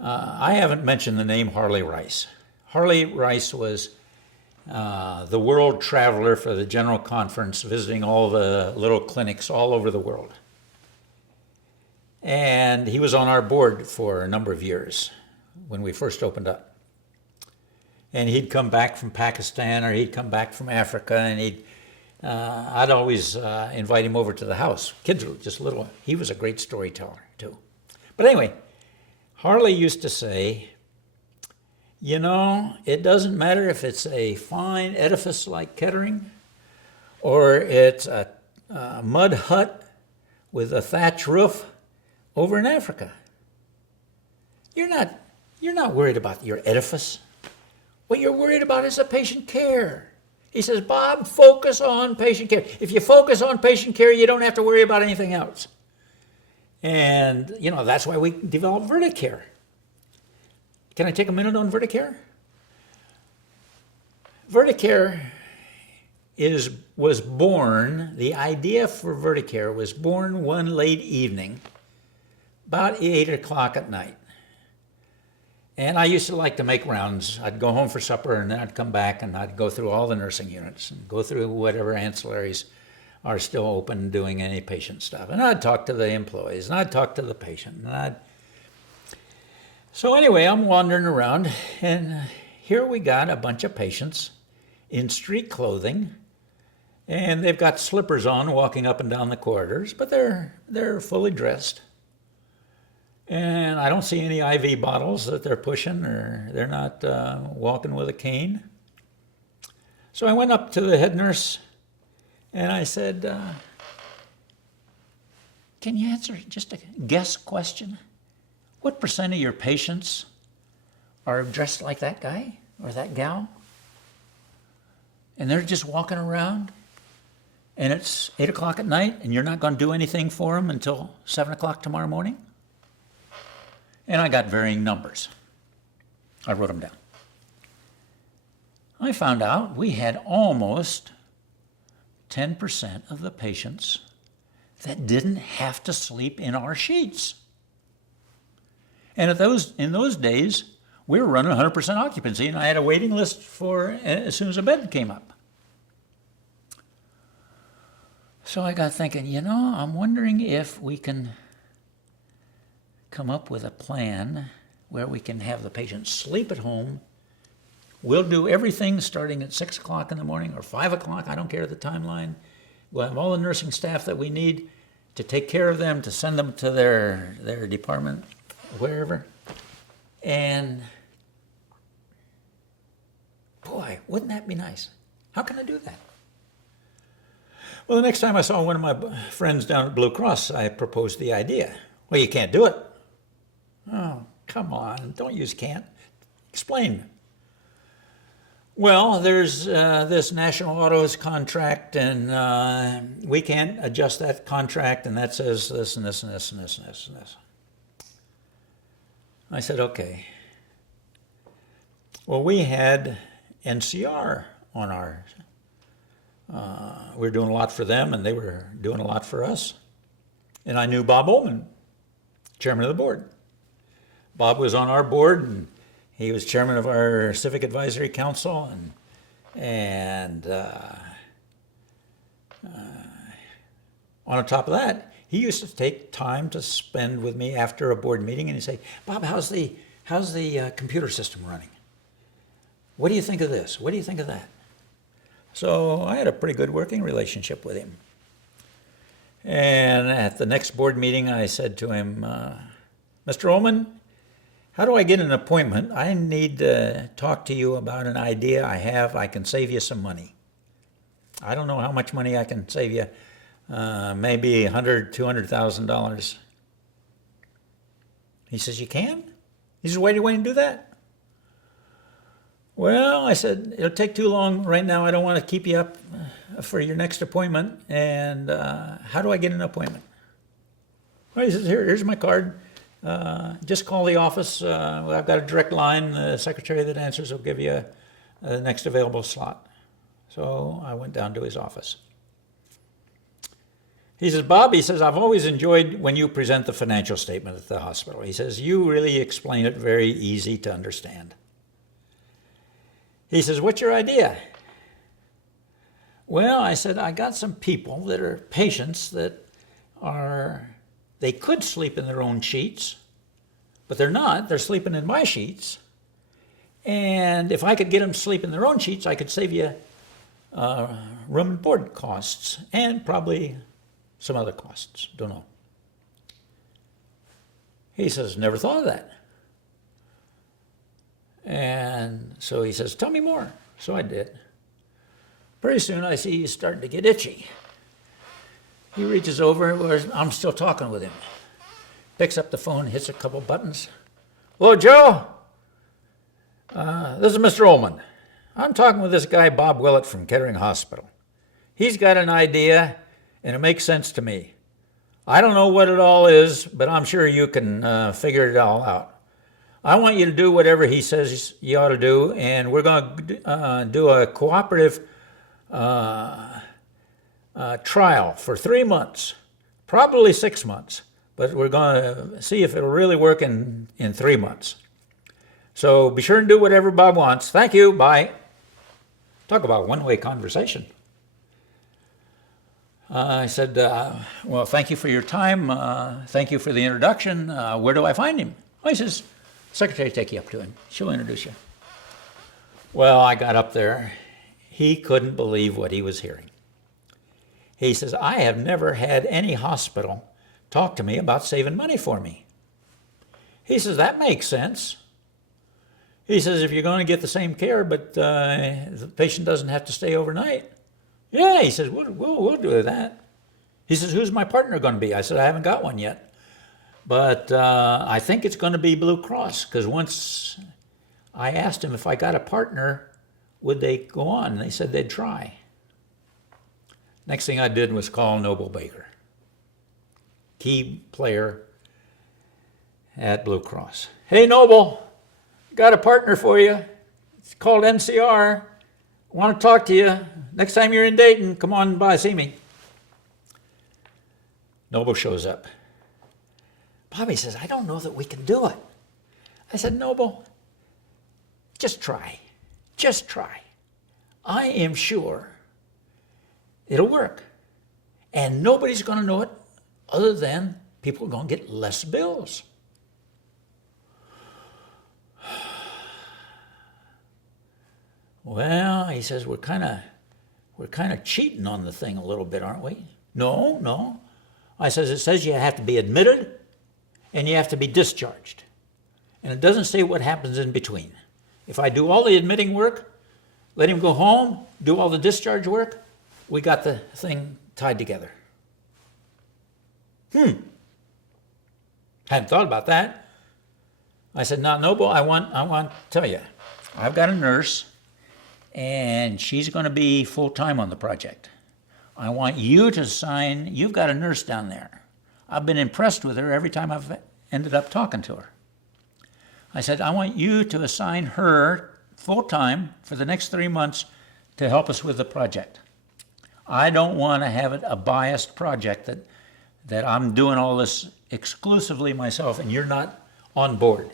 I haven't mentioned the name Harley Rice. Harley Rice was the world traveler for the General Conference, visiting all the little clinics all over the world. And he was on our board for a number of years when we first opened up. And he'd come back from Pakistan or he'd come back from Africa, and I'd always invite him over to the house. Kids were just little. He was a great storyteller too. But anyway, Harley used to say, you know, it doesn't matter if it's a fine edifice like Kettering or it's a mud hut with a thatch roof over in Africa. You're not worried about your edifice. What you're worried about is the patient care. He says, Bob, focus on patient care. If you focus on patient care, you don't have to worry about anything else. And, you know, that's why we developed Verticare. Can I take a minute on Verticare? Verticare was born, the idea for Verticare was born one late evening, about 8 o'clock at night. And I used to like to make rounds. I'd go home for supper and then I'd come back and I'd go through all the nursing units and go through whatever ancillaries are still open doing any patient stuff. And I'd talk to the employees and I'd talk to the patient. So anyway, I'm wandering around and here we got a bunch of patients in street clothing, and they've got slippers on walking up and down the corridors, but they're fully dressed. And I don't see any IV bottles that they're pushing, or they're not walking with a cane. So I went up to the head nurse and I said, can you answer just a guess question? What % of your patients are dressed like that guy or that gal? And they're just walking around and it's 8 o'clock at night and you're not going to do anything for them until 7 o'clock tomorrow morning? And I got varying numbers. I wrote them down. I found out we had almost 10% of the patients that didn't have to sleep in our sheets. And in those days, we were running 100% occupancy, and I had a waiting list for as soon as a bed came up. So I got thinking, you know, I'm wondering if we can come up with a plan where we can have the patient sleep at home. We'll do everything starting at 6 o'clock in the morning or 5 o'clock, I don't care the timeline. We'll have all the nursing staff that we need to take care of them, to send them to their department, wherever. And boy, wouldn't that be nice? How can I do that? Well, the next time I saw one of my friends down at Blue Cross, I proposed the idea. Well, you can't do it. Oh, come on, don't use can't. Explain. Well, there's this National Autos contract, and we can't adjust that contract, and that says this and this and this and this and this and this. I said, okay. Well, we had NCR on our, we were doing a lot for them, and they were doing a lot for us. And I knew Bob Ullman, chairman of the board. Bob was on our board, and he was chairman of our Civic Advisory Council, and on top of that, he used to take time to spend with me after a board meeting, and he'd say, Bob, how's the computer system running? What do you think of this? What do you think of that? So I had a pretty good working relationship with him. And at the next board meeting, I said to him, Mr. Ullman, how do I get an appointment? I need to talk to you about an idea I have. I can save you some money. I don't know how much money I can save you. Maybe $100,000, $200,000. He says, you can? He says, why do you want to do that? Well, I said, it'll take too long right now. I don't want to keep you up for your next appointment. And how do I get an appointment? Well, he says, here's my card. Just call the office. I've got a direct line. The secretary that answers will give you the next available slot. So I went down to his office. He says, Bob, he says, I've always enjoyed when you present the financial statement at the hospital. He says, you really explain it very easy to understand. He says, what's your idea? Well, I said, I got some people that are patients that they could sleep in their own sheets, but they're not. They're sleeping in my sheets. And if I could get them to sleep in their own sheets, I could save you room and board costs and probably some other costs. Don't know. He says, never thought of that. And so he says, tell me more. So I did. Pretty soon I see he's starting to get itchy. He reaches over, I'm still talking with him. Picks up the phone, hits a couple buttons. Hello, Joe. This is Mr. Ullman. I'm talking with this guy, Bob Willett from Kettering Hospital. He's got an idea, and it makes sense to me. I don't know what it all is, but I'm sure you can figure it all out. I want you to do whatever he says you ought to do, and we're going to do a cooperative trial for 3 months, probably 6 months, but we're going to see if it'll really work in 3 months. So be sure and do whatever Bob wants. Thank you. Bye. Talk about one-way conversation. I said, well, thank you for your time. Thank you for the introduction. Where do I find him? Well, he says, secretary take you up to him. She'll introduce you. Well, I got up there. He couldn't believe what he was hearing. He says, I have never had any hospital talk to me about saving money for me. He says, that makes sense. He says, if you're going to get the same care, but the patient doesn't have to stay overnight. Yeah, he says, we'll do that. He says, who's my partner going to be? I said, I haven't got one yet. But I think it's going to be Blue Cross, because once I asked him if I got a partner, would they go on? And they said they'd try. Next thing I did was call Noble Baker, key player at Blue Cross. Hey, Noble, got a partner for you. It's called NCR. Want to talk to you. Next time you're in Dayton, come on by, see me. Noble shows up. Bobby says, I don't know that we can do it. I said, Noble, just try. Just try. I am sure it'll work. And nobody's going to know it other than people are going to get less bills. Well, he says, we're kind of cheating on the thing a little bit, aren't we? No. I says, it says you have to be admitted and you have to be discharged. And it doesn't say what happens in between. If I do all the admitting work, let him go home, do all the discharge work, we got the thing tied together. Hadn't thought about that. I said, now, Noble, I want to tell you, I've got a nurse and she's going to be full-time on the project. I want you to sign, you've got a nurse down there. I've been impressed with her every time I've ended up talking to her. I said, I want you to assign her full-time for the next 3 months to help us with the project. I don't want to have it a biased project that I'm doing all this exclusively myself and you're not on board.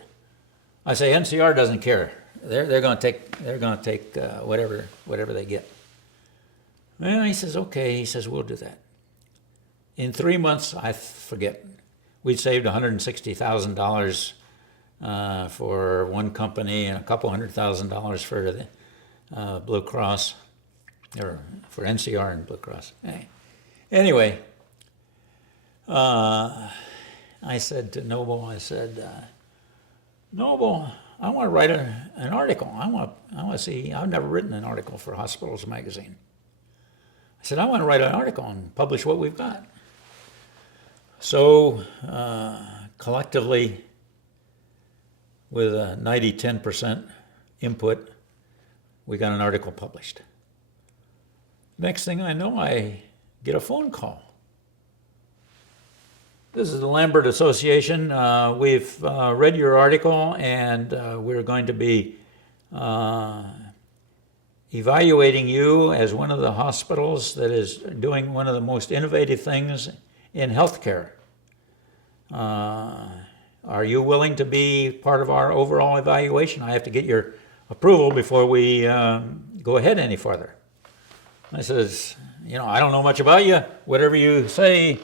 I say NCR doesn't care. They're going to take whatever they get. Well, he says, okay. He says, we'll do that. In 3 months, I forget, we'd saved $160,000 for one company and a couple $100,000 for the Blue Cross, or for NCR and Blue Cross. Anyway, I said to Noble, Noble, I want to write an article. I want to see, I've never written an article for Hospitals Magazine. I said, I want to write an article and publish what we've got. So collectively, with a 90-10% input, we got an article published. Next thing I know, I get a phone call. This is the Lambert Association. We've read your article and we're going to be evaluating you as one of the hospitals that is doing one of the most innovative things in healthcare. Are you willing to be part of our overall evaluation? I have to get your approval before we go ahead any further. I says, I don't know much about you. Whatever you say,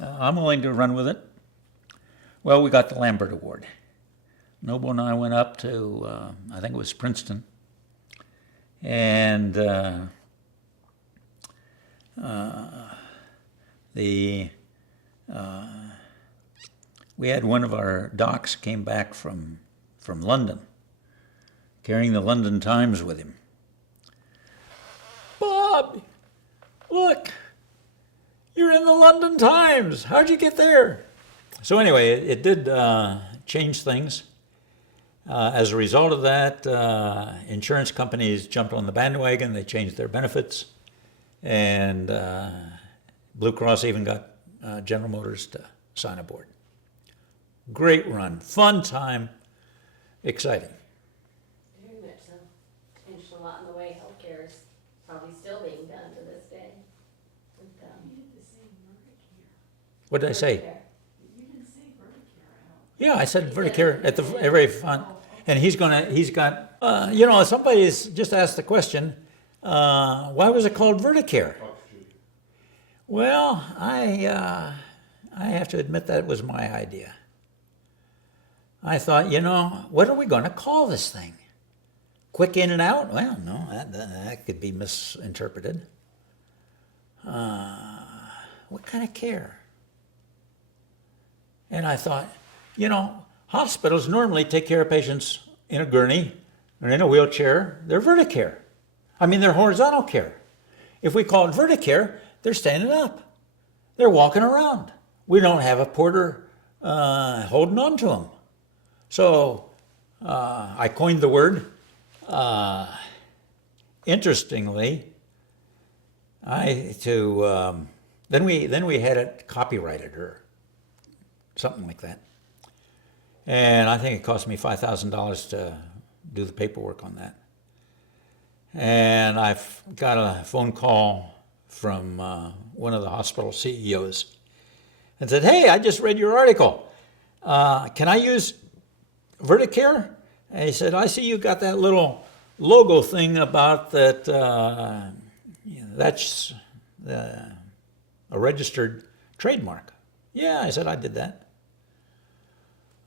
I'm willing to run with it. Well, we got the Lambert Award. Noble and I went up to, I think it was Princeton, and we had one of our docs came back from London, carrying the London Times with him. Bob, look, you're in the London Times. How'd you get there? So anyway, it did change things. As a result of that, insurance companies jumped on the bandwagon. They changed their benefits. And Blue Cross even got General Motors to sign aboard. Great run, fun time, exciting. Very much so. Changed a lot in the way healthcare is probably still being done to this day. With, You did the same Verticare. What did I say? Verticare. You didn't say Verticare at all. Yeah, I said Verticare at the very front. And he's got, somebody's just asked the question, why was it called Verticare? Well, I have to admit that was my idea. I thought, what are we going to call this thing? Quick in and out? Well, no, that could be misinterpreted. What kind of care? And I thought, hospitals normally take care of patients in a gurney or in a wheelchair. They're Verticare. They're horizontal care. If we call it Verticare, they're standing up. They're walking around. We don't have a porter holding on to them. So I coined the word. Interestingly, then we had it copyrighted or something like that. And I think it cost me $5,000 to do the paperwork on that. And I've got a phone call from one of the hospital CEOs and said, hey, I just read your article. Can I use Verticare? And he said, I see you got that little logo thing about that, that's a registered trademark. Yeah, I said, I did that.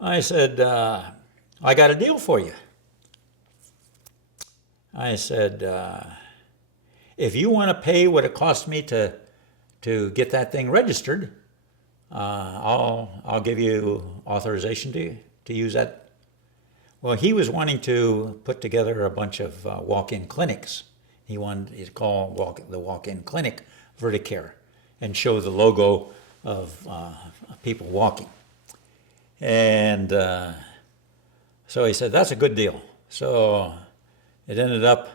I said, I got a deal for you. I said, if you want to pay what it cost me to get that thing registered, I'll give you authorization to use that. Well, he was wanting to put together a bunch of walk-in clinics. He wanted to call the walk-in clinic Verticare and show the logo of people walking. And so he said, that's a good deal. So it ended up,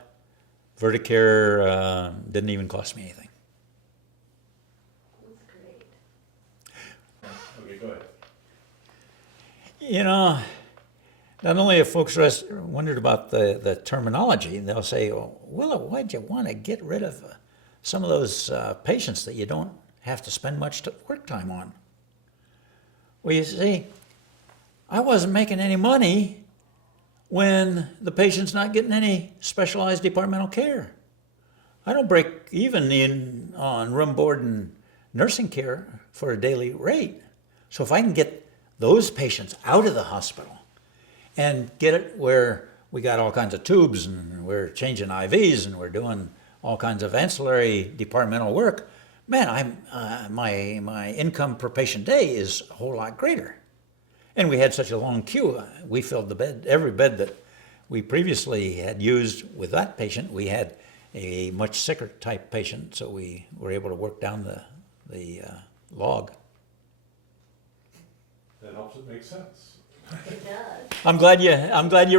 Verticare didn't even cost me anything. That's great. Okay, go ahead. Not only have folks wondered about the terminology, they'll say, well, why'd you want to get rid of some of those patients that you don't have to spend much work time on? Well, you see, I wasn't making any money when the patient's not getting any specialized departmental care. I don't break even on room, board, and nursing care for a daily rate. So if I can get those patients out of the hospital and get it where we got all kinds of tubes and we're changing IVs and we're doing all kinds of ancillary departmental work, man, my income per patient day is a whole lot greater. And we had such a long queue. We filled every bed that we previously had used with that patient. We had a much sicker type patient, so we were able to work down the log. That helps it make sense. It does. I'm glad you. I think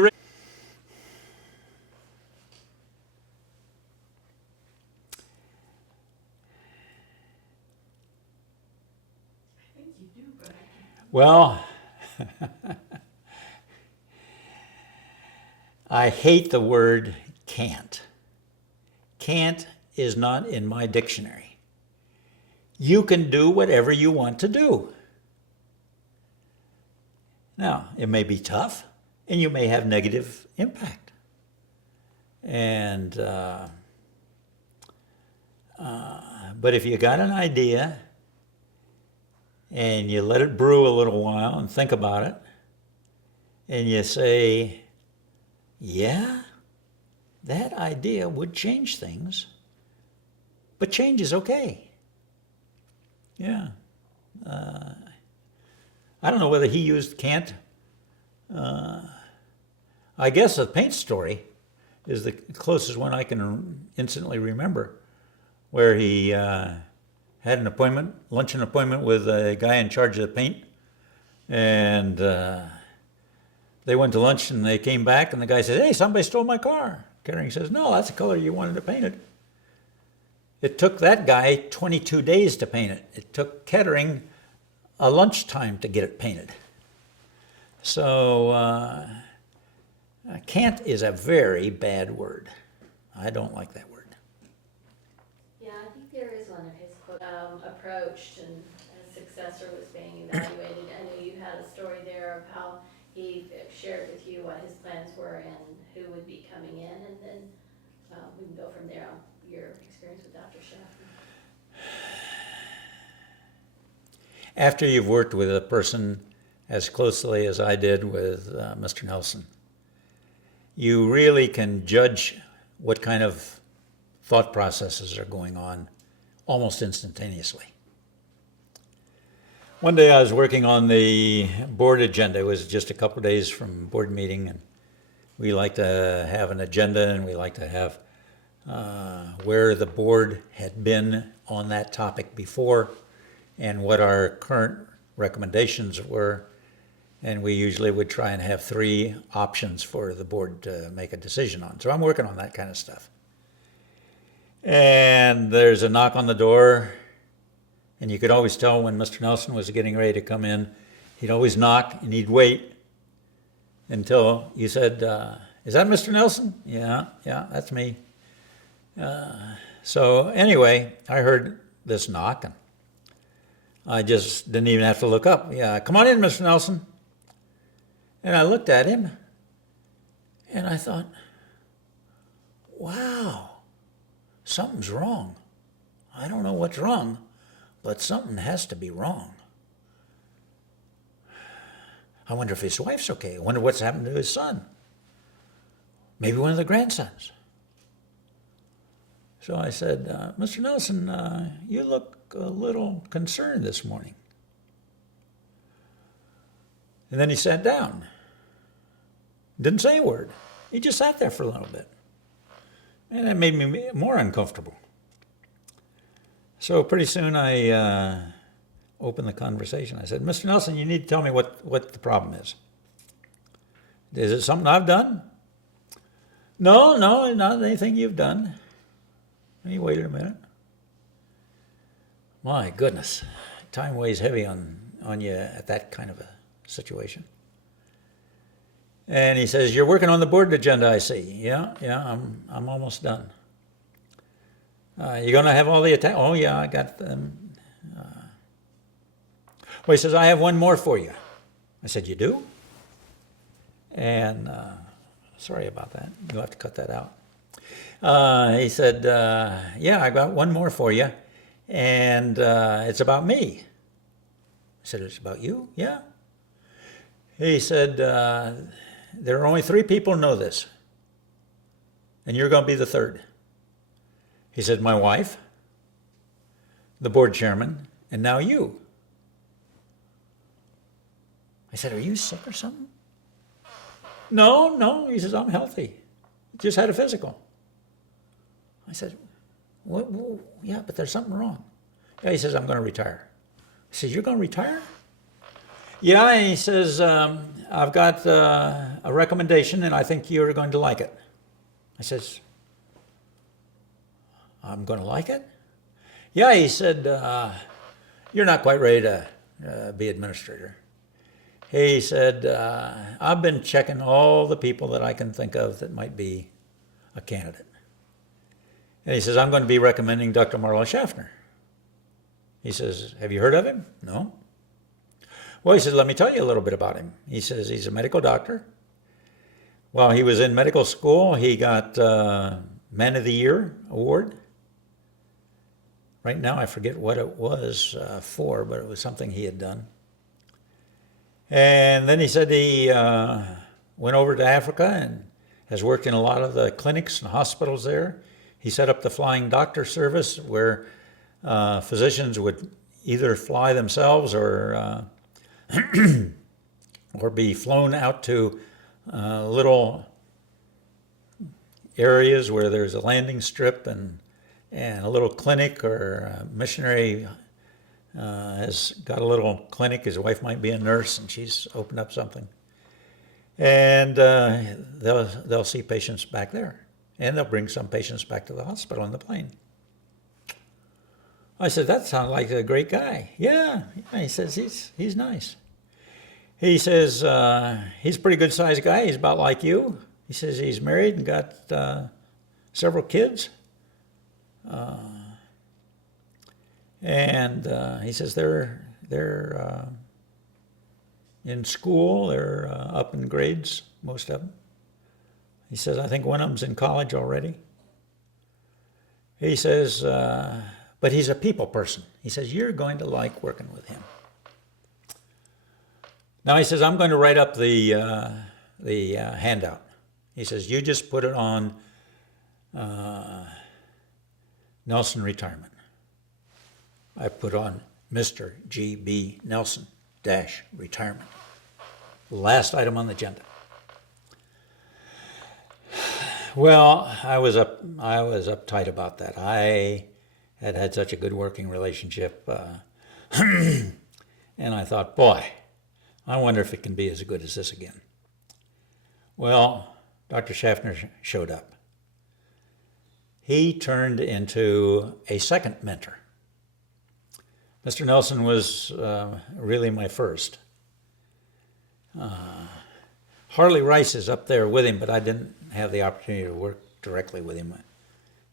you do, but I can't. Well, I hate the word can't. can't is not in my dictionary. You can do whatever you want to do. Now, it may be tough, and you may have negative impact. And but if you got an idea and you let it brew a little while and think about it, and you say, yeah, that idea would change things, but change is okay. Yeah. I don't know whether he used can't. I guess the paint story is the closest one I can instantly remember, where he had an appointment, luncheon appointment with a guy in charge of the paint, and they went to lunch and they came back and the guy said, hey, somebody stole my car. Kettering says, no, that's the color you wanted to paint it. It took that guy 22 days to paint it. It took Kettering a lunchtime to get it painted. So can't is a very bad word. I don't like that word. Yeah, I think there is one of his quotes, approached and a successor was being evaluated. I know you had a story there of how he shared with you what his plans were and who would be coming in, and then we can go from there on your experience with Dr. Schaffner. After you've worked with a person as closely as I did with Mr. Nelson, you really can judge what kind of thought processes are going on almost instantaneously. One day I was working on the board agenda. It was just a couple of days from board meeting, and we like to have an agenda, and we like to have where the board had been on that topic before and what our current recommendations were. And we usually would try and have 3 options for the board to make a decision on. So I'm working on that kind of stuff. And there's a knock on the door, and you could always tell when Mr. Nelson was getting ready to come in. He'd always knock, and he'd wait until you said, is that Mr. Nelson? Yeah, that's me. So anyway, I heard this knock, and I just didn't even have to look up. Yeah, come on in, Mr. Nelson. And I looked at him, and I thought, wow, something's wrong. I don't know what's wrong, but something has to be wrong. I wonder if his wife's okay. I wonder what's happened to his son. Maybe one of the grandsons. So I said, Mr. Nelson, you look a little concerned this morning. And then he sat down. Didn't say a word. He just sat there for a little bit. And that made me more uncomfortable. So pretty soon I opened the conversation. I said, Mr. Nelson, you need to tell me what the problem is. Is it something I've done? No, not anything you've done. And he waited a minute. My goodness, time weighs heavy on you at that kind of a situation. And he says, you're working on the board agenda, I see. Yeah, I'm almost done. You're going to have all the oh, yeah, I got them. Well, he says, I have one more for you. I said, you do? And sorry about that. You'll have to cut that out. He said, yeah, I got one more for you, and it's about me. I said, it's about you? Yeah. He said, there are only 3 people who know this, and you're going to be the 3rd. He said, my wife, the board chairman, and now you. I said, are you sick or something? No. He says, I'm healthy. Just had a physical. I said, what? Yeah, but there's something wrong. Yeah, he says, I'm going to retire. I said, you're going to retire? Yeah, he says, I've got a recommendation, and I think you're going to like it. I says, I'm going to like it? Yeah, he said, you're not quite ready to be administrator. He said, I've been checking all the people that I can think of that might be a candidate. And he says, I'm going to be recommending Dr. Marlo Schaffner. He says, have you heard of him? No. Well, he says, let me tell you a little bit about him. He says he's a medical doctor. While he was in medical school, he got Man of the Year award. Right now, I forget what it was for, but it was something he had done. And then he said he went over to Africa and has worked in a lot of the clinics and hospitals there. He set up the flying doctor service where physicians would either fly themselves or be flown out to little areas where there's a landing strip and a little clinic, or a missionary has got a little clinic. His wife might be a nurse and she's opened up something. And they'll see patients back there. And they'll bring some patients back to the hospital on the plane. I said, that sounds like a great guy. Yeah, he says he's nice. He says he's a pretty good sized guy. He's about like you. He says he's married and got several kids. And he says they're in school. They're up in grades, most of them. He says, I think one of them's in college already. He says, but he's a people person. He says, you're going to like working with him. Now he says, I'm going to write up the handout. He says, you just put it on Nelson retirement. I put on Mr. G.B. Nelson dash retirement. Last item on the agenda. Well, I was uptight about that. I had such a good working relationship, and I thought, boy, I wonder if it can be as good as this again. Well, Dr. Schaffner showed up. He turned into a second mentor. Mr. Nelson was really my first. Harley Rice is up there with him, but I didn't have the opportunity to work directly with him.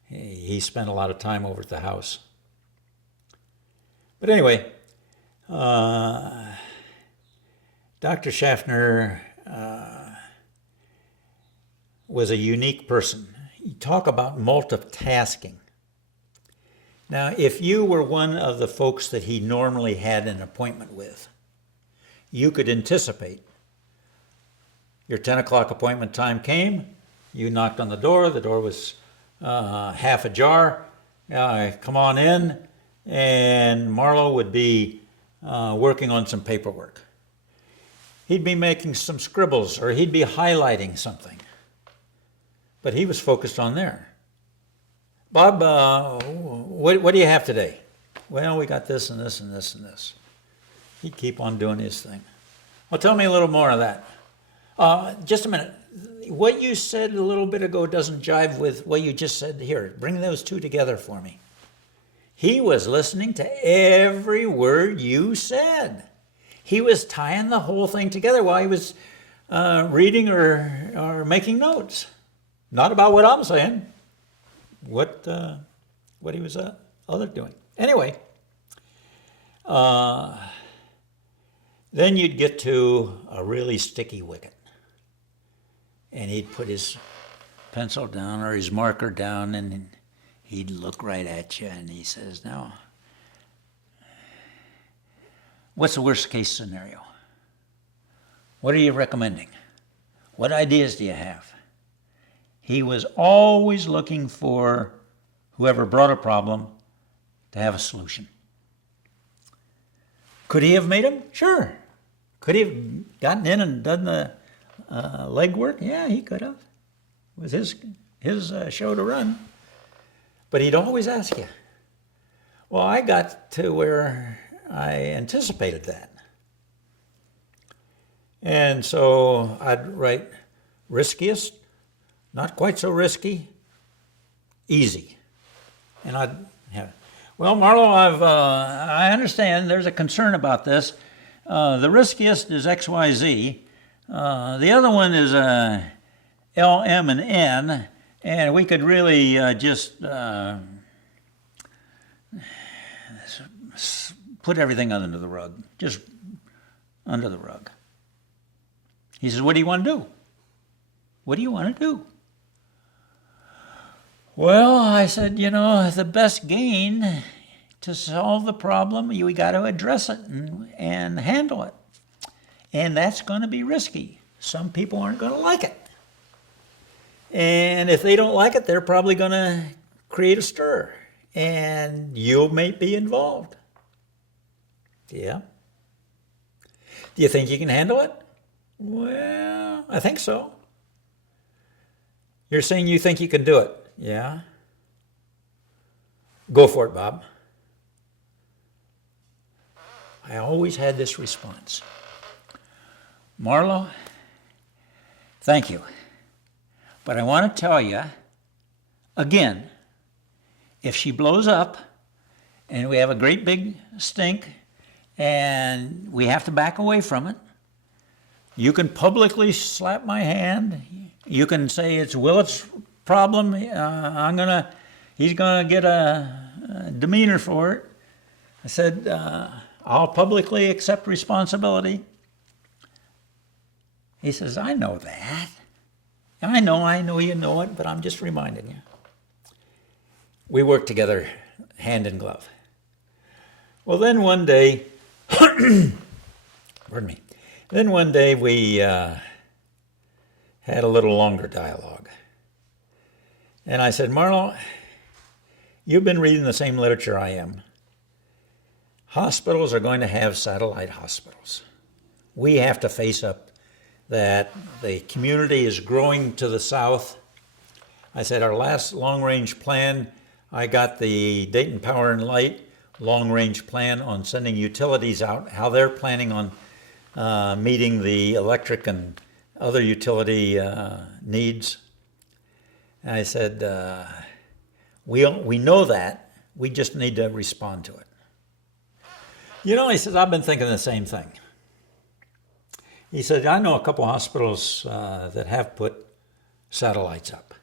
He spent a lot of time over at the house. But anyway, Dr. Schaffner was a unique person. You talk about multitasking. Now, if you were one of the folks that he normally had an appointment with, you could anticipate. Your 10 o'clock appointment time came, you knocked on the door was half ajar, come on in, and Marlo would be working on some paperwork. He'd be making some scribbles, or he'd be highlighting something. But he was focused on there. Bob, what do you have today? Well, we got this and this and this and this. He'd keep on doing his thing. Well, tell me a little more of that. Just a minute. What you said a little bit ago doesn't jive with what you just said here. Bring those two together for me. He was listening to every word you said. He was tying the whole thing together while he was reading or making notes. Not about what I'm saying. What he was other doing. Anyway, then you'd get to a really sticky wicket. And he'd put his pencil down or his marker down, and he'd look right at you, and he says, now, what's the worst case scenario? What are you recommending? What ideas do you have? He was always looking for whoever brought a problem to have a solution. Could he have made them? Sure. Could he have gotten in and done the legwork? Yeah, he could have. It was his show to run. But he'd always ask you. Well, I got to where I anticipated that. And so I'd write riskiest, not quite so risky, easy. And I'd have, well, Marlo, I understand there's a concern about this. The riskiest is XYZ. The other one is L, M, and N. And we could really just put everything under the rug, just under the rug. He says, what do you want to do? What do you want to do? Well, I said, the best gain to solve the problem, we got to address it and handle it. And that's going to be risky. Some people aren't going to like it. And if they don't like it, they're probably going to create a stir. And you may be involved. Yeah. Do you think you can handle it? Well, I think so. You're saying you think you can do it? Yeah. Go for it, Bob. I always had this response. Marlo, thank you. But I want to tell you, again, if she blows up and we have a great big stink and we have to back away from it, you can publicly slap my hand. You can say it's Willett's problem. He's gonna get a demeanor for it. I said, I'll publicly accept responsibility. He says, I know that. I know you know it, but I'm just reminding you. We worked together hand in glove. Well, then one day, pardon me, then one day we had a little longer dialogue. And I said, Marlo, you've been reading the same literature I am. Hospitals are going to have satellite hospitals. We have to face up that the community is growing to the south. I said, our last long-range plan, I got the Dayton Power and Light long-range plan on sending utilities out, how they're planning on meeting the electric and other utility needs. And I said, we know that, we just need to respond to it. He says, I've been thinking the same thing. He said, I know a couple hospitals that have put satellites up.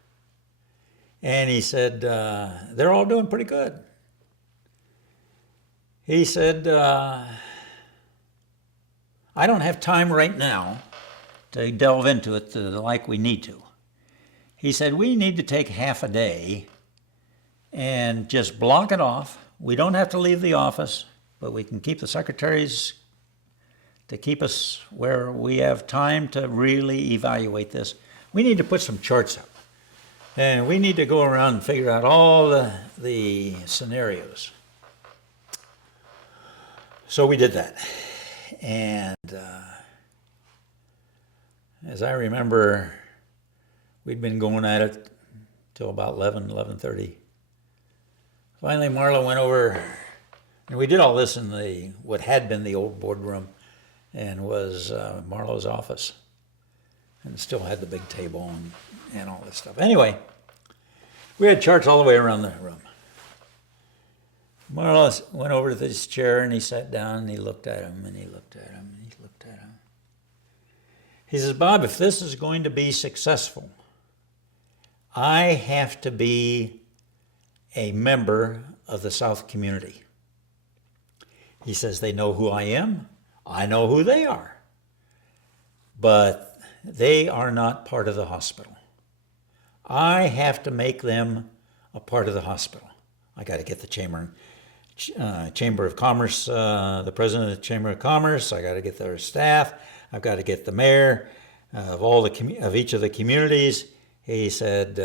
And he said, they're all doing pretty good. He said, I don't have time right now to delve into it like we need to. He said, we need to take half a day and just block it off. We don't have to leave the office, but we can keep the secretaries to keep us where we have time to really evaluate this. We need to put some charts up. And we need to go around and figure out all the scenarios. So we did that. And as I remember, we'd been going at it till about 11:30. Finally, Marlo went over, and we did all this in what had been the old boardroom and was Marlo's office, and still had the big table and all this stuff. Anyway, we had charts all the way around the room. Marlo went over to this chair and he sat down and he looked at him and he looked at him and he looked at him. He says, Bob, if this is going to be successful, I have to be a member of the South community. He says, they know who I am. I know who they are. But they are not part of the hospital. I have to make them a part of the hospital. I got to get the Chamber of Commerce, the president of the Chamber of Commerce. I got to get their staff. I've got to get the mayor of each of the communities. He said,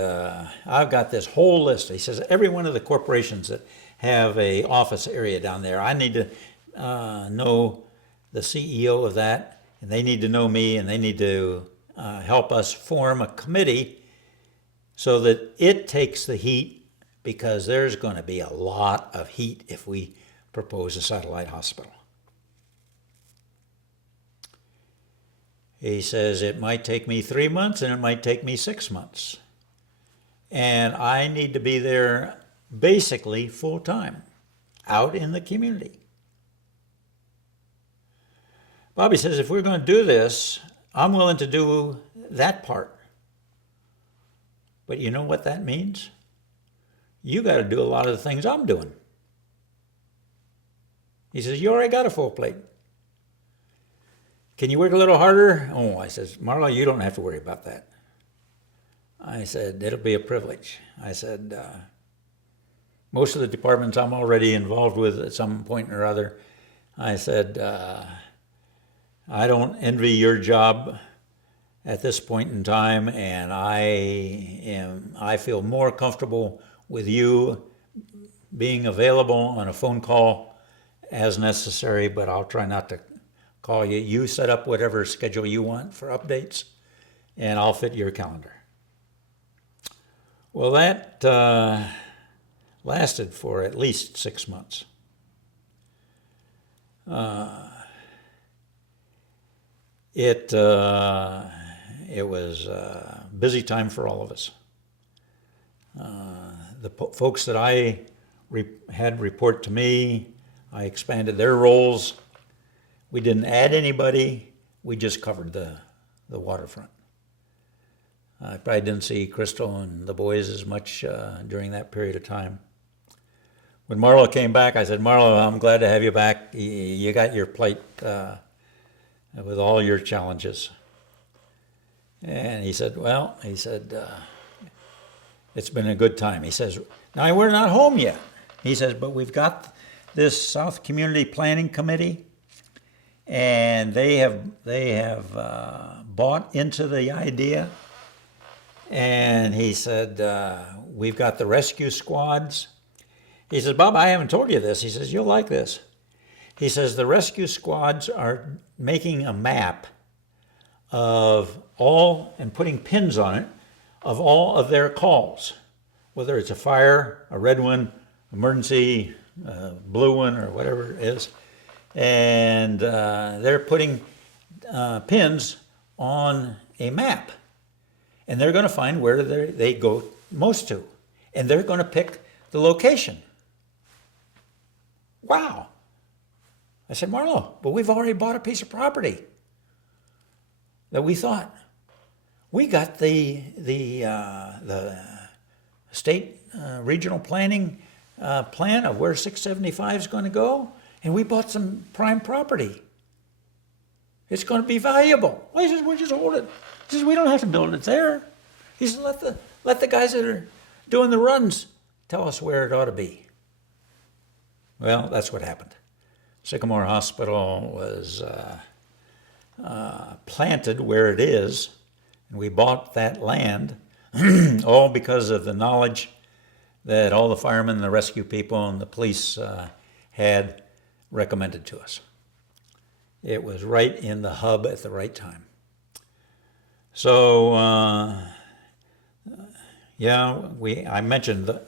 I've got this whole list. He says, every one of the corporations that have a office area down there, I need to know the CEO of that, and they need to know me, and they need to help us form a committee so that it takes the heat, because there's going to be a lot of heat if we propose a satellite hospital. He says, it might take me 3 months and it might take me 6 months. And I need to be there basically full time, out in the community. Bobby says, if we're going to do this, I'm willing to do that part. But you know what that means? You got to do a lot of the things I'm doing. He says, you already got a full plate. Can you work a little harder? Oh, I says, Marlo, you don't have to worry about that. I said, it'll be a privilege. I said, most of the departments I'm already involved with at some point or other. I said, I don't envy your job at this point in time, and I feel more comfortable with you being available on a phone call as necessary, but I'll try not to call you. You set up whatever schedule you want for updates, and I'll fit your calendar. Well, that lasted for at least 6 months. It was a busy time for all of us. The folks that I had report to me, I expanded their roles. We didn't add anybody. We just covered the waterfront. I probably didn't see Crystal and the boys as much during that period of time. When Marlo came back, I said, Marlo, I'm glad to have you back. You got your plate with all your challenges. And he said, it's been a good time. He says, now we're not home yet. He says, but we've got this South Community Planning Committee, and they have bought into the idea. And he said, we've got the rescue squads. He says, Bob, I haven't told you this. He says, you'll like this. He says, the rescue squads are making a map of all, and putting pins on it, of all of their calls, whether it's a fire, a red one, emergency, blue one, or whatever it is. And they're putting pins on a map. And they're going to find where they go most to. And they're going to pick the location. Wow. I said, Marlo, but we've already bought a piece of property that we thought. We got the state regional planning plan of where 675 is going to go, and we bought some prime property. It's going to be valuable. Well, he says, we'll just hold it. He says, we don't have to build it there. He says, let the guys that are doing the runs tell us where it ought to be. Well, that's what happened. Sycamore Hospital was planted where it is, and we bought that land all because of the knowledge that all the firemen, the rescue people, and the police had recommended to us. It was right in the hub at the right time. So, I mentioned the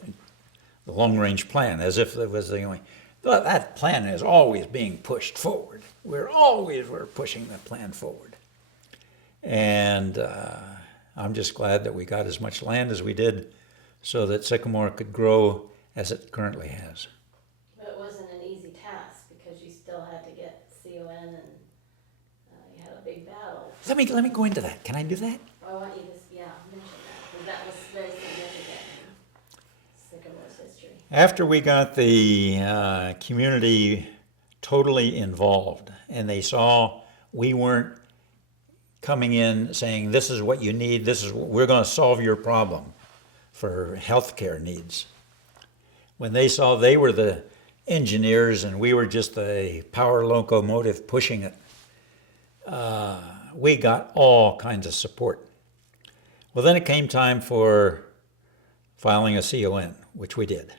long-range plan as if it was the only. But that plan is always being pushed forward. We're pushing the plan forward. And I'm just glad that we got as much land as we did so that Sycamore could grow as it currently has. But it wasn't an easy task because you still had to get CON and you had a big battle. Let me go into that. Can I do that? I want you to, mention that, because that was very significant in Sycamore's history. After we got the community totally involved and they saw we weren't coming in saying, this is what you need, we're going to solve your problem for healthcare needs. When they saw they were the engineers and we were just a power locomotive pushing it, we got all kinds of support. Well, then it came time for filing a CON, which we did.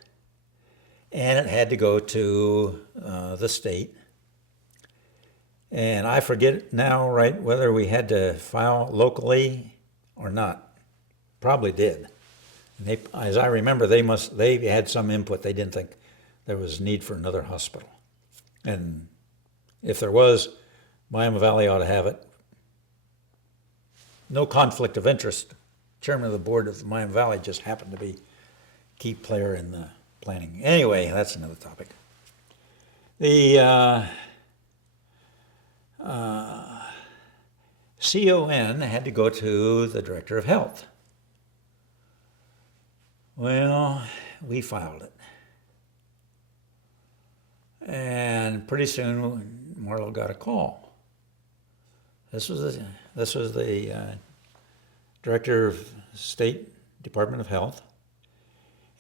And it had to go to the state. And I forget now, right, whether we had to file locally or not. Probably did. And as I remember, they had some input. They didn't think there was need for another hospital. And if there was, Miami Valley ought to have it. No conflict of interest. Chairman of the board of Miami Valley just happened to be a key player in the planning. Anyway, that's another topic. The CON had to go to the director of health. Well, we filed it. And pretty soon, Marlo got a call. This was the director of State Department of Health,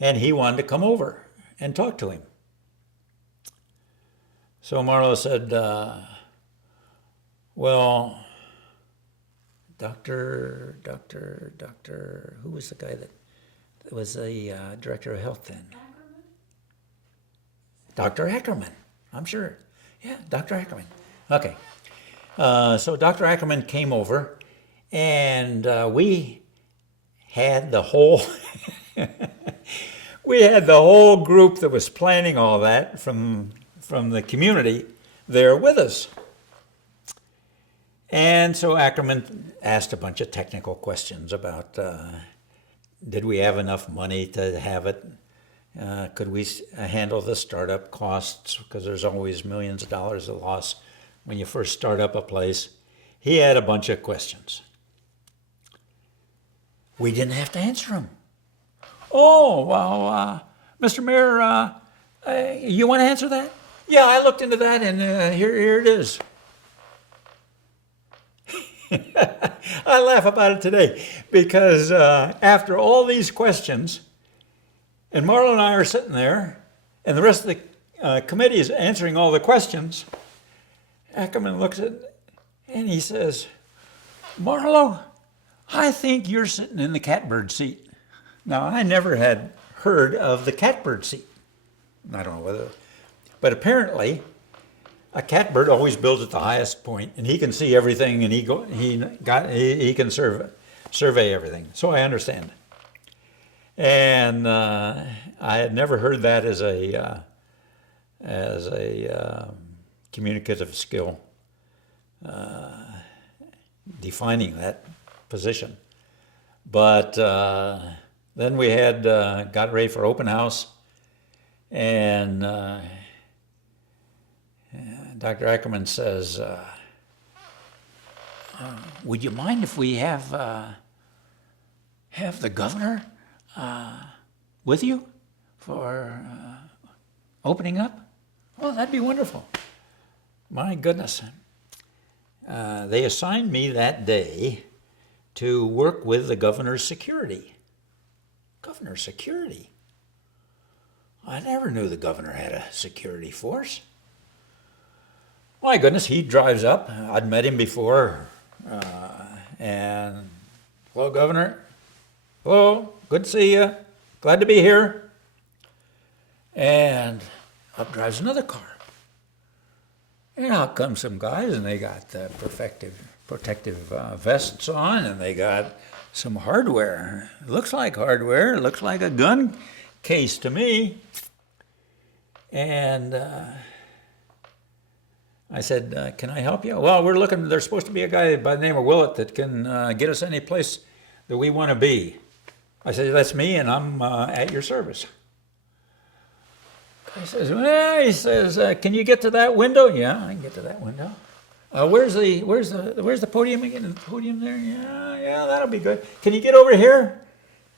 and he wanted to come over and talk to him. So Marlo said, well, Doctor, who was the guy that was the director of health then? Ackerman? Dr. Ackerman, I'm sure. Yeah, Dr. Ackerman. Okay. So Dr. Ackerman came over, and we had the whole group that was planning all that from the community there with us. And so Ackerman asked a bunch of technical questions about did we have enough money to have it? Could we handle the startup costs? Because there's always millions of dollars of loss when you first start up a place. He had a bunch of questions. We didn't have to answer them. Oh, well, Mr. Mayor, you want to answer that? Yeah, I looked into that, and here it is. I laugh about it today because after all these questions, and Marlo and I are sitting there, and the rest of the committee is answering all the questions, Ackerman looks at it and he says, Marlo, I think you're sitting in the catbird seat. Now, I never had heard of the catbird seat. I don't know whether, but apparently a catbird always builds at the highest point, and he can see everything, and he can survey everything. So I understand. And I had never heard that as a communicative skill, defining that position. But then we had got ready for open house, and Dr. Ackerman says, would you mind if we have the governor with you for opening up? Well, that'd be wonderful. My goodness. They assigned me that day to work with the governor's security. Governor's security? I never knew the governor had a security force. My goodness, he drives up. I'd met him before. And, hello, Governor. Hello, good to see you. Glad to be here. And up drives another car. And out come some guys, and they got protective vests on, and they got some hardware. It looks like hardware. It looks like a gun case to me. And I said, can I help you? Well, we're looking, there's supposed to be a guy by the name of Willett that can get us any place that we want to be. I said, that's me, and I'm at your service. He says, can you get to that window? Yeah, I can get to that window. Where's the podium again? The podium there? Yeah, that'll be good. Can you get over here?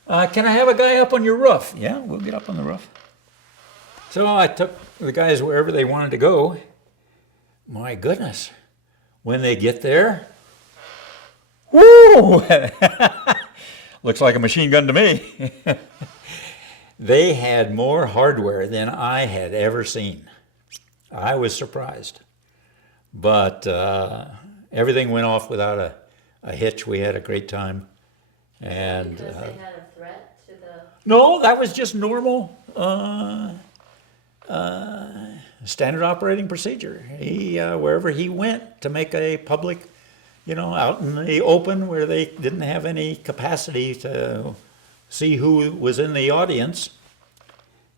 Can I have a guy up on your roof? Yeah, we'll get up on the roof. So I took the guys wherever they wanted to go. My goodness, when they get there, woo! Looks like a machine gun to me. They had more hardware than I had ever seen. I was surprised. But everything went off without a hitch. We had a great time. And Because they had a threat to the... no, that was just normal standard operating procedure. He wherever he went to make a public, out in the open where they didn't have any capacity to see who was in the audience,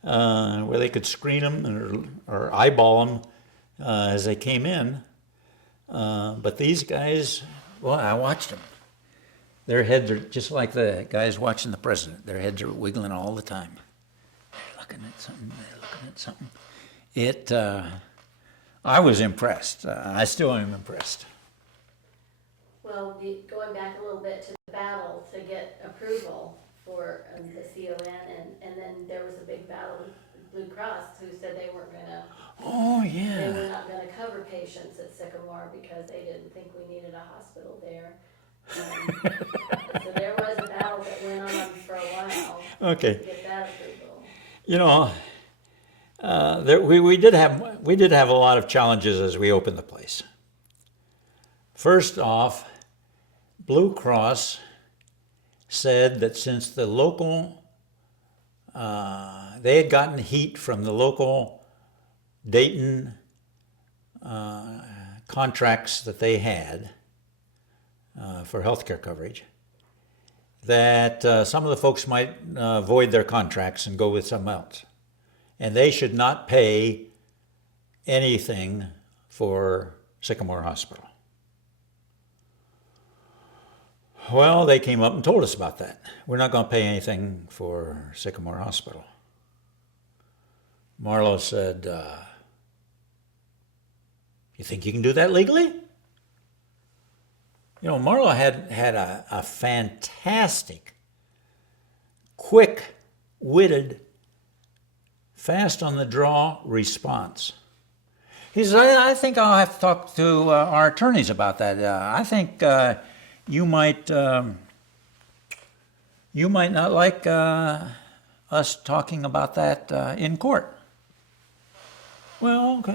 where they could screen them or eyeball them as they came in. But these guys, well, I watched them. Their heads are just like the guys watching the president. Their heads are wiggling all the time. They're looking at something. They're looking at something. I was impressed. I still am impressed. Well, going back a little bit to the battle to get approval for the CON, and then there was a big battle with Blue Cross, who said they weren't gonna, Oh, they yeah. were not gonna cover patients at Sycamore because they didn't think we needed a hospital there. So there was a battle that went on for a while Okay. to get that approval. You know, we did have a lot of challenges as we opened the place. First off, Blue Cross said that since the local, they had gotten heat from the local Dayton contracts that they had for healthcare coverage, that some of the folks might void their contracts and go with someone else. And they should not pay anything for Sycamore Hospital. Well, they came up and told us about that. We're not going to pay anything for Sycamore Hospital. Marlo said, you think you can do that legally? You know, Marlo had a fantastic, quick-witted, fast-on-the-draw response. He says, I think I'll have to talk to our attorneys about that. I think you might not like us talking about that in court. Well, okay,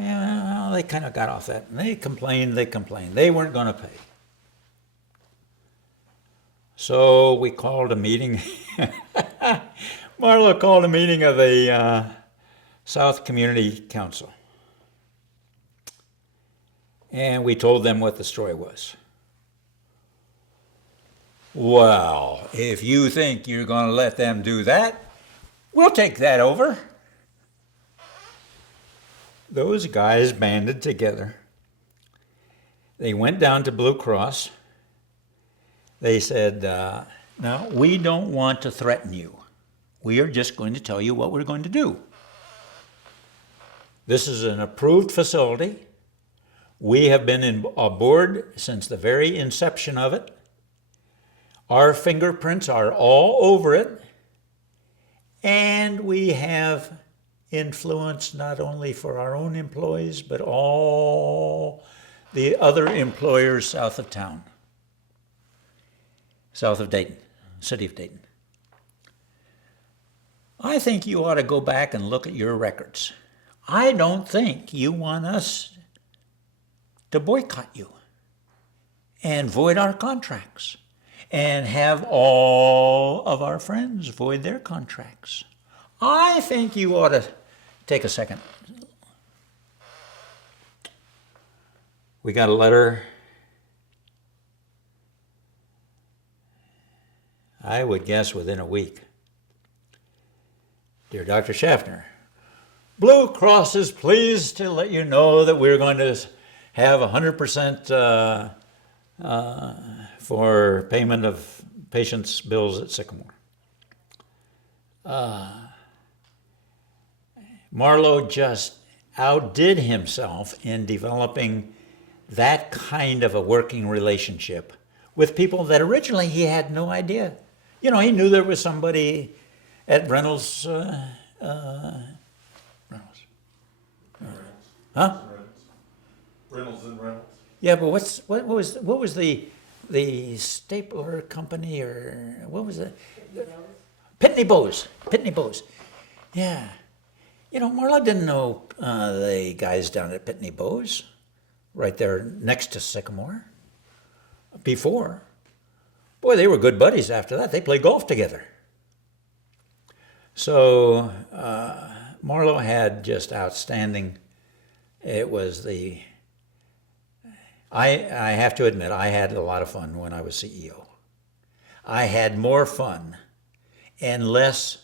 they kind of got off that. And they complained. They weren't going to pay. So we called a meeting. Marlo called a meeting of the South Community Council. And we told them what the story was. Well, if you think you're going to let them do that, we'll take that over. Those guys banded together. They went down to Blue Cross. They said, no, we don't want to threaten you. We are just going to tell you what we're going to do. This is an approved facility. We have been aboard since the very inception of it. Our fingerprints are all over it. And we have influence not only for our own employees, but all the other employers south of town. South of Dayton, city of Dayton. I think you ought to go back and look at your records. I don't think you want us to boycott you and void our contracts and have all of our friends void their contracts. I think you ought to take a second. We got a letter. I would guess within a week. Dear Dr. Schaffner, Blue Cross is pleased to let you know that we're going to have 100% for payment of patients' bills at Sycamore. Marlo just outdid himself in developing that kind of a working relationship with people that originally he had no idea. You know, he knew there was somebody at Reynolds. Reynolds. Huh? Reynolds and Reynolds. Yeah, but what was the stapler company, or what was it? Pitney Bowes. Yeah. You know, Marlo didn't know the guys down at Pitney Bowes, right there next to Sycamore, before. Boy, they were good buddies after that. They played golf together. So Marlo had just outstanding. It was I have to admit, I had a lot of fun when I was CEO. I had more fun and less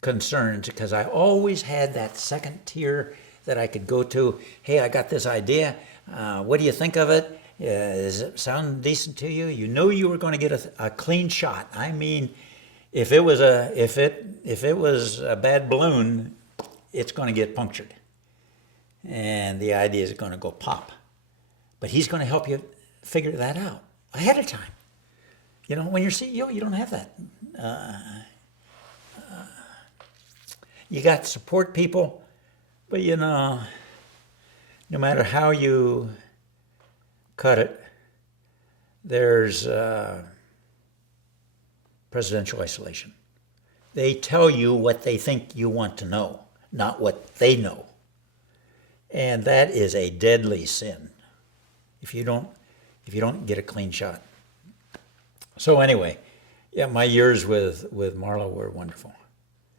concerns because I always had that second tier that I could go to. Hey, I got this idea. What do you think of it? Does it sound decent to you? You know you were going to get a clean shot. I mean, if it was a bad balloon, it's going to get punctured. And the idea is going to go pop. But he's going to help you figure that out ahead of time. You know, when you're CEO, you don't have that. You got to support people, but you know, no matter how you cut it, there's presidential isolation. They tell you what they think you want to know, not what they know. And that is a deadly sin if you don't get a clean shot. So anyway, yeah, my years with Marlo were wonderful.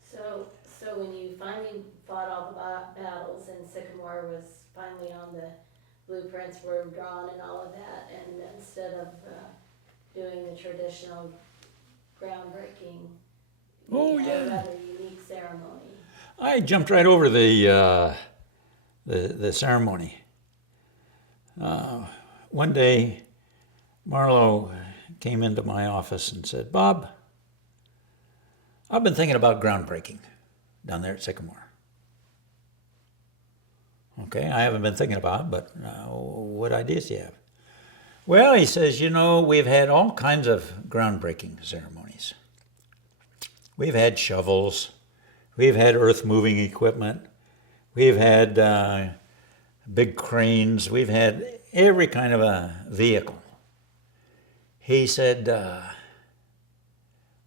So when you finally fought all the battles and Sycamore was finally on the blueprints were drawn and all of that, and instead of doing the traditional groundbreaking, Oh, you had yeah. a rather unique ceremony. I jumped right over the ceremony. One day, Marlo came into my office and said, "Bob, I've been thinking about groundbreaking down there at Sycamore." Okay, I haven't been thinking about it, but what ideas do you have? Well, he says, you know, we've had all kinds of groundbreaking ceremonies. We've had shovels, we've had earth-moving equipment, we've had big cranes, we've had every kind of a vehicle. He said,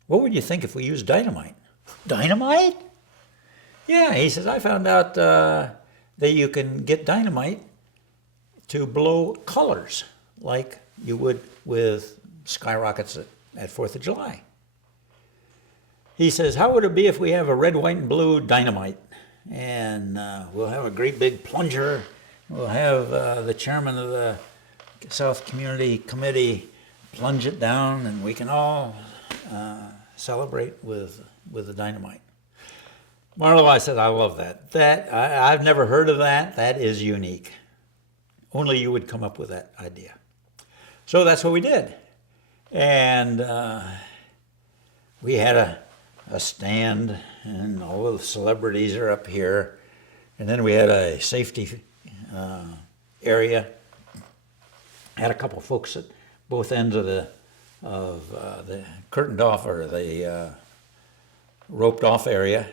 what would you think if we used dynamite? Dynamite? Yeah, he says, I found out that you can get dynamite to blow colors like you would with skyrockets at 4th of July. He says, how would it be if we have a red, white, and blue dynamite? And we'll have a great big plunger. We'll have the chairman of the South Community Committee plunge it down, and we can all celebrate with the dynamite. Marlo, I said, I love that. I've never heard of that. That is unique. Only you would come up with that idea. So that's what we did. And we had a stand, and all the celebrities are up here. And then we had a safety area. Had a couple folks at both ends of the curtained off or the roped off area.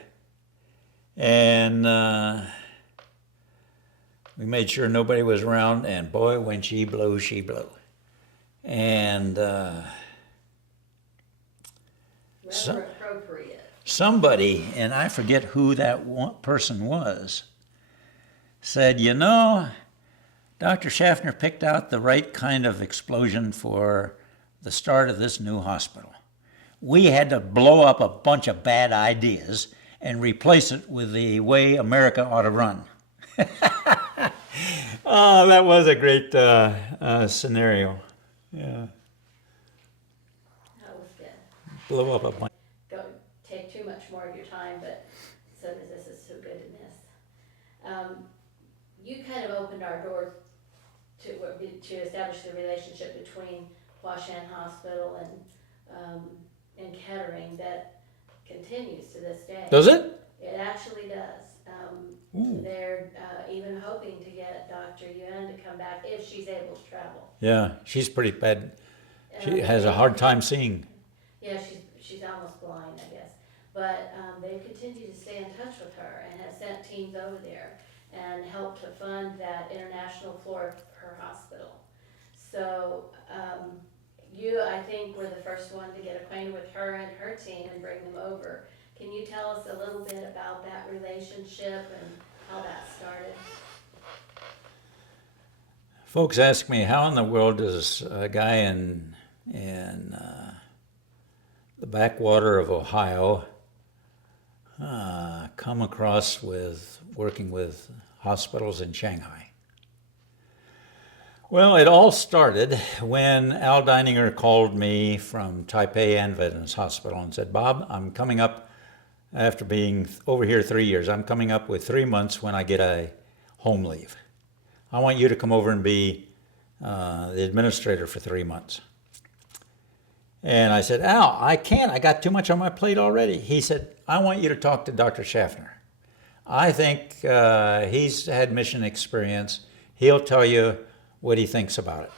And we made sure nobody was around, and boy, when she blew, she blew. And Rather appropriate. somebody, and I forget who that person was, said, you know, Dr. Schaffner picked out the right kind of explosion for the start of this new hospital. We had to blow up a bunch of bad ideas and replace it with the way America ought to run. Oh, that was a great scenario. Yeah. That was good. Blow up a bunch. Don't take too much more of your time, but so that this is so good in this. You kind of opened our doors to establish the relationship between Washan Hospital and Kettering that continues to this day. Does it? It actually does. They're even hoping to get Dr. Yuan to come back if she's able to travel. Yeah, she's pretty bad. She has a hard time seeing. Yeah, she's almost blind, I guess. But they continue to stay in touch with her and have sent teams over there and helped to fund that international floor of her hospital. So you, I think, were the first one to get acquainted with her and her team and bring them over. Can you tell us a little bit about that relationship and how that started? Folks ask me, how in the world does a guy in the backwater of Ohio come across with working with hospitals in Shanghai? Well, it all started when Al Deininger called me from Taipei Adventist Hospital and said, Bob, I'm coming up after being over here 3 years. I'm coming up with 3 months when I get a home leave. I want you to come over and be the administrator for 3 months. And I said, Al, I can't. I got too much on my plate already. He said, I want you to talk to Dr. Schaffner. I think he's had mission experience. He'll tell you what he thinks about it.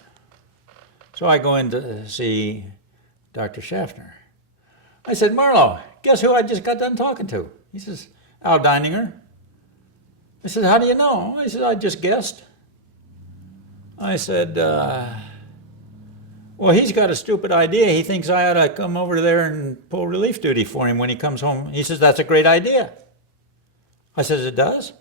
So I go in to see Dr. Schaffner. I said, Marlo, guess who I just got done talking to? He says, Al Deininger. I said, how do you know? He said, I just guessed. I said, well, he's got a stupid idea. He thinks I ought to come over there and pull relief duty for him when he comes home. He says, that's a great idea. I says, it does?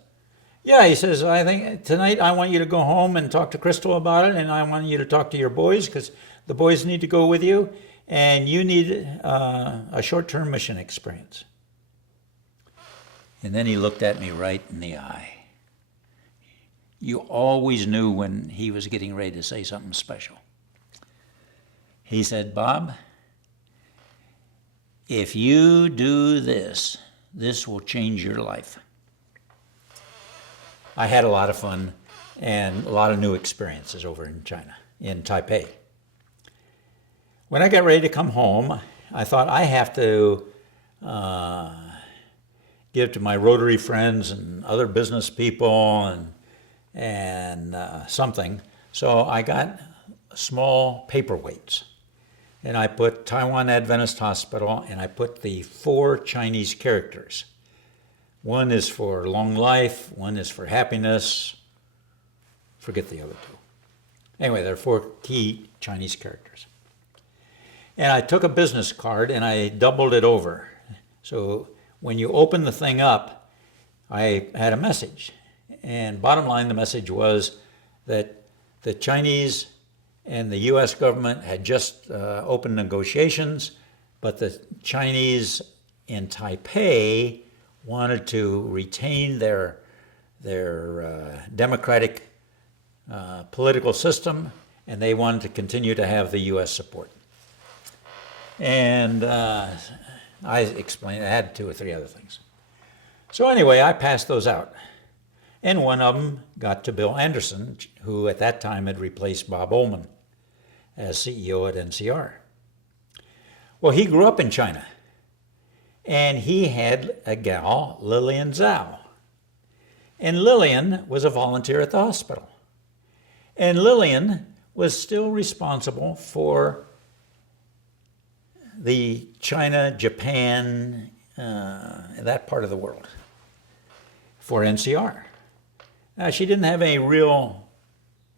Yeah, he says, I think tonight I want you to go home and talk to Crystal about it, and I want you to talk to your boys because the boys need to go with you, and you need a short-term mission experience. And then he looked at me right in the eye. You always knew when he was getting ready to say something special. He said, Bob, if you do this, this will change your life. I had a lot of fun and a lot of new experiences over in China, in Taipei. When I got ready to come home, I thought I have to give to my Rotary friends and other business people and something. So I got small paperweights. And I put Taiwan Adventist Hospital, and I put the 4 Chinese characters. One is for long life, one is for happiness. Forget the other 2. Anyway, there are 4 key Chinese characters. And I took a business card and I doubled it over. So when you open the thing up, I had a message. And bottom line, the message was that the Chinese and the U.S. government had just opened negotiations, but the Chinese in Taipei wanted to retain their democratic political system, and they wanted to continue to have the U.S. support. And I explained, I had 2 or 3 other things. So anyway, I passed those out. And one of them got to Bill Anderson, who at that time had replaced Bob Ullman as CEO at NCR. Well, he grew up in China, and he had a gal, Lillian Zhao. And Lillian was a volunteer at the hospital. And Lillian was still responsible for the China, Japan, that part of the world for NCR. Now, she didn't have any real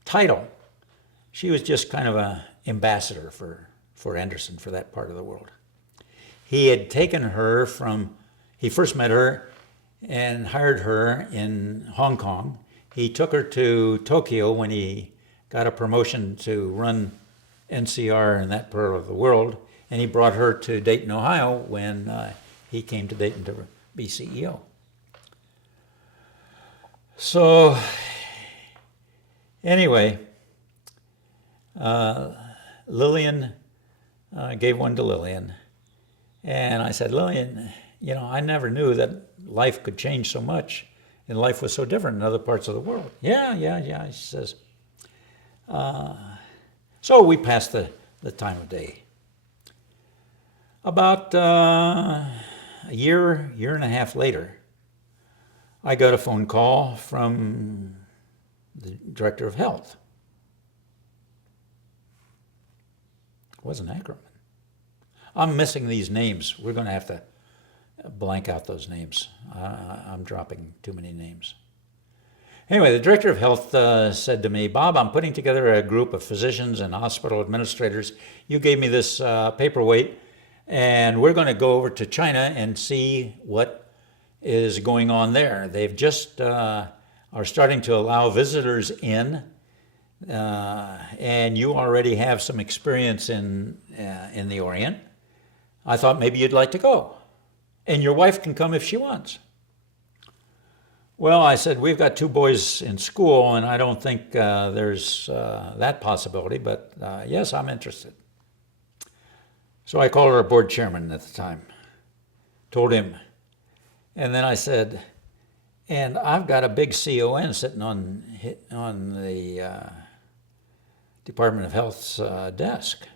title. She was just kind of an ambassador for Anderson for that part of the world. He had taken her he first met her and hired her in Hong Kong. He took her to Tokyo when he got a promotion to run NCR in that part of the world, and he brought her to Dayton, Ohio when he came to Dayton to be CEO. So anyway, Lillian gave one to Lillian, and I said, Lillian, I never knew that life could change so much, and life was so different in other parts of the world. Yeah, she says. So we passed the time of day. About a year and a half later, I got a phone call from the director of health. It wasn't Ackerman. I'm missing these names. We're going to have to blank out those names. I'm dropping too many names. Anyway, the director of health said to me, Bob, I'm putting together a group of physicians and hospital administrators. You gave me this paperweight, and we're going to go over to China and see what is going on there. They've just are starting to allow visitors in, and you already have some experience in the Orient. I thought maybe you'd like to go, and your wife can come if she wants. Well, I said, we've got 2 boys in school, and I don't think there's that possibility, but yes, I'm interested. So I called our board chairman at the time, told him, and then I said, and I've got a big CON sitting on the Department of Health's desk.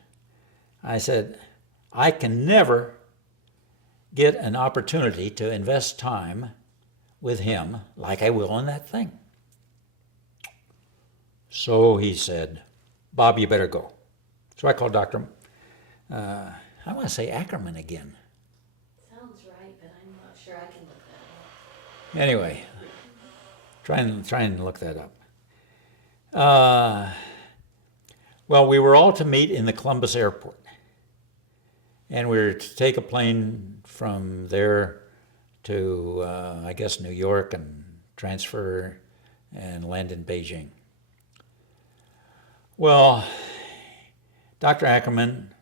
I said, I can never get an opportunity to invest time with him like I will on that thing. So he said, Bob, you better go. So I called Dr. I want to say Ackerman again. Sounds right, but I'm not sure. I can look that up. Anyway, try and look that up. Well, we were all to meet in the Columbus airport. And we were to take a plane from there to, I guess, New York and transfer and land in Beijing. Well, Dr. Ackerman,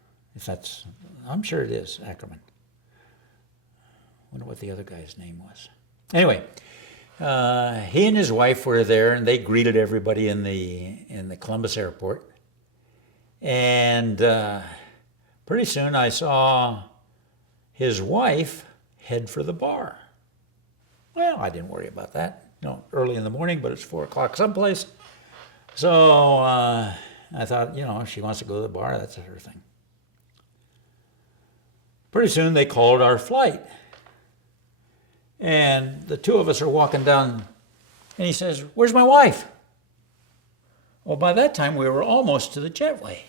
I'm sure it is Ackerman. I wonder what the other guy's name was. Anyway, he and his wife were there, and they greeted everybody in the Columbus airport. And pretty soon I saw his wife head for the bar. Well, I didn't worry about that. Early in the morning, but it's 4 o'clock someplace. So I thought, if she wants to go to the bar, that's her thing. Pretty soon they called our flight. And the two of us are walking down, and he says, "Where's my wife?" Well, by that time, we were almost to the jetway.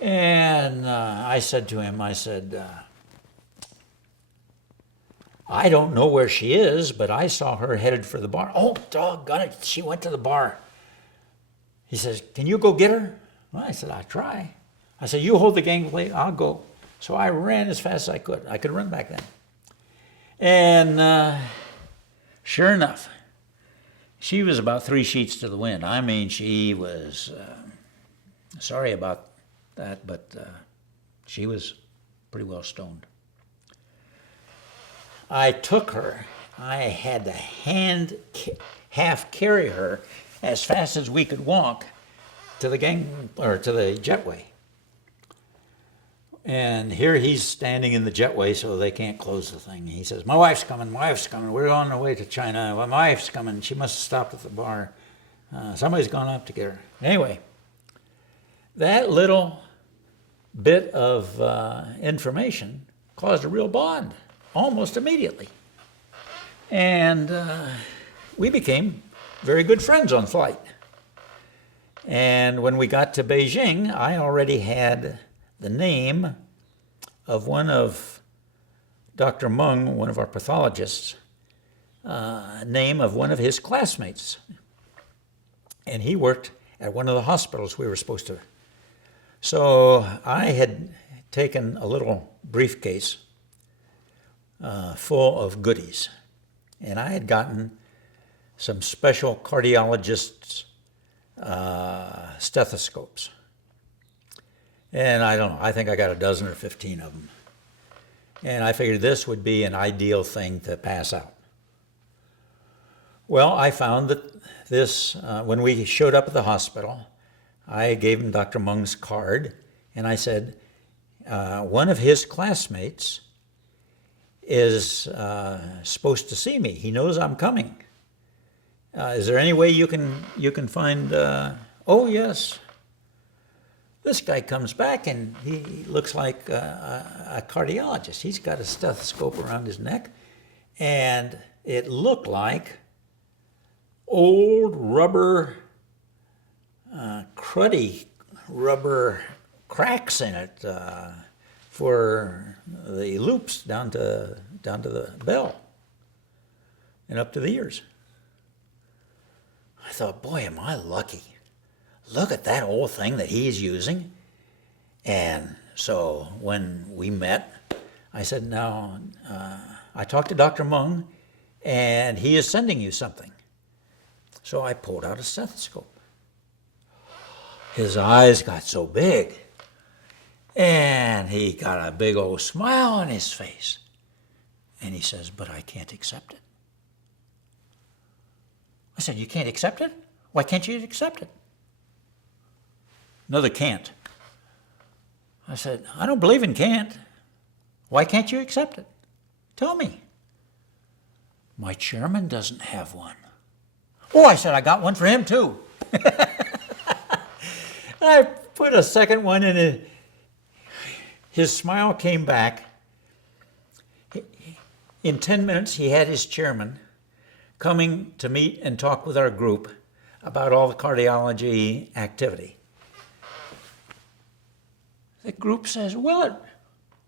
And I said to him, I don't know where she is, but I saw her headed for the bar. Oh, doggone it, she went to the bar. He says, "Can you go get her?" Well, I said, "I'll try." I said, "You hold the gangway, I'll go." So I ran as fast as I could. I could run back then. And sure enough, she was about 3 sheets to the wind. I mean, she was, sorry about that, but she was pretty well stoned. I took her. I had to half carry her as fast as we could walk to the jetway. And here he's standing in the jetway, so they can't close the thing. He says, my wife's coming. We're on our way to China. Well, my wife's coming. She must have stopped at the bar. Somebody's gone up to get her." Anyway, that little bit of information caused a real bond almost immediately. And we became very good friends on flight. And when we got to Beijing, I already had the name of one of Dr. Meng, one of our pathologists, name of one of his classmates. And he worked at one of the hospitals we were supposed to. So I had taken a little briefcase full of goodies. And I had gotten some special cardiologists' stethoscopes. And I don't know, I think I got a dozen or 15 of them. And I figured this would be an ideal thing to pass out. Well, I found that this, when we showed up at the hospital, I gave him Dr. Meng's card, and I said, one of his classmates is supposed to see me. He knows I'm coming. Is there any way you can find, oh yes. This guy comes back and he looks like a cardiologist. He's got a stethoscope around his neck, and it looked like old rubber, cruddy rubber cracks in it for the loops down to the bell and up to the ears. I thought, boy, am I lucky. Look at that old thing that he's using. And so when we met, I said, now, I talked to Dr. Meng, and he is sending you something. So I pulled out a stethoscope. His eyes got so big, and he got a big old smile on his face. And he says, but I can't accept it. I said, you can't accept it? Why can't you accept it? Another can't. I said, I don't believe in can't. Why can't you accept it? Tell me. My chairman doesn't have one. Oh, I said, I got one for him too. I put a second one in it. His smile came back. In 10 minutes, he had his chairman coming to meet and talk with our group about all the cardiology activity. the group says, Willett,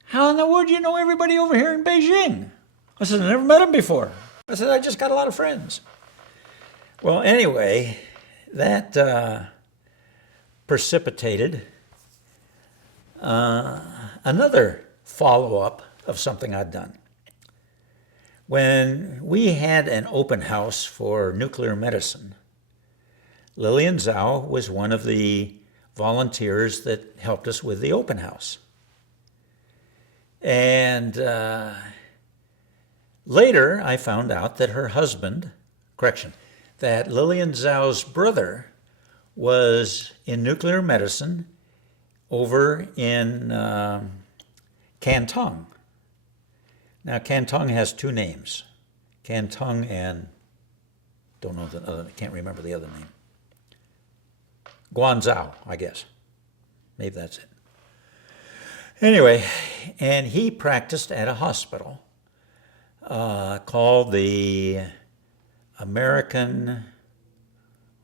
how in the world do you know everybody over here in Beijing? I said, I never met them before. I said, I just got a lot of friends. Well, anyway, that precipitated another follow-up of something I'd done. When we had an open house for nuclear medicine, Lillian Zhao was one of the volunteers that helped us with the open house. And later I found out that her husband, that Lillian Zhao's brother was in nuclear medicine over in Canton. Now, Canton has two names, Canton and, don't know the other, can't remember the other name. Guangzhou, I guess. Maybe that's it. Anyway, and he practiced at a hospital called the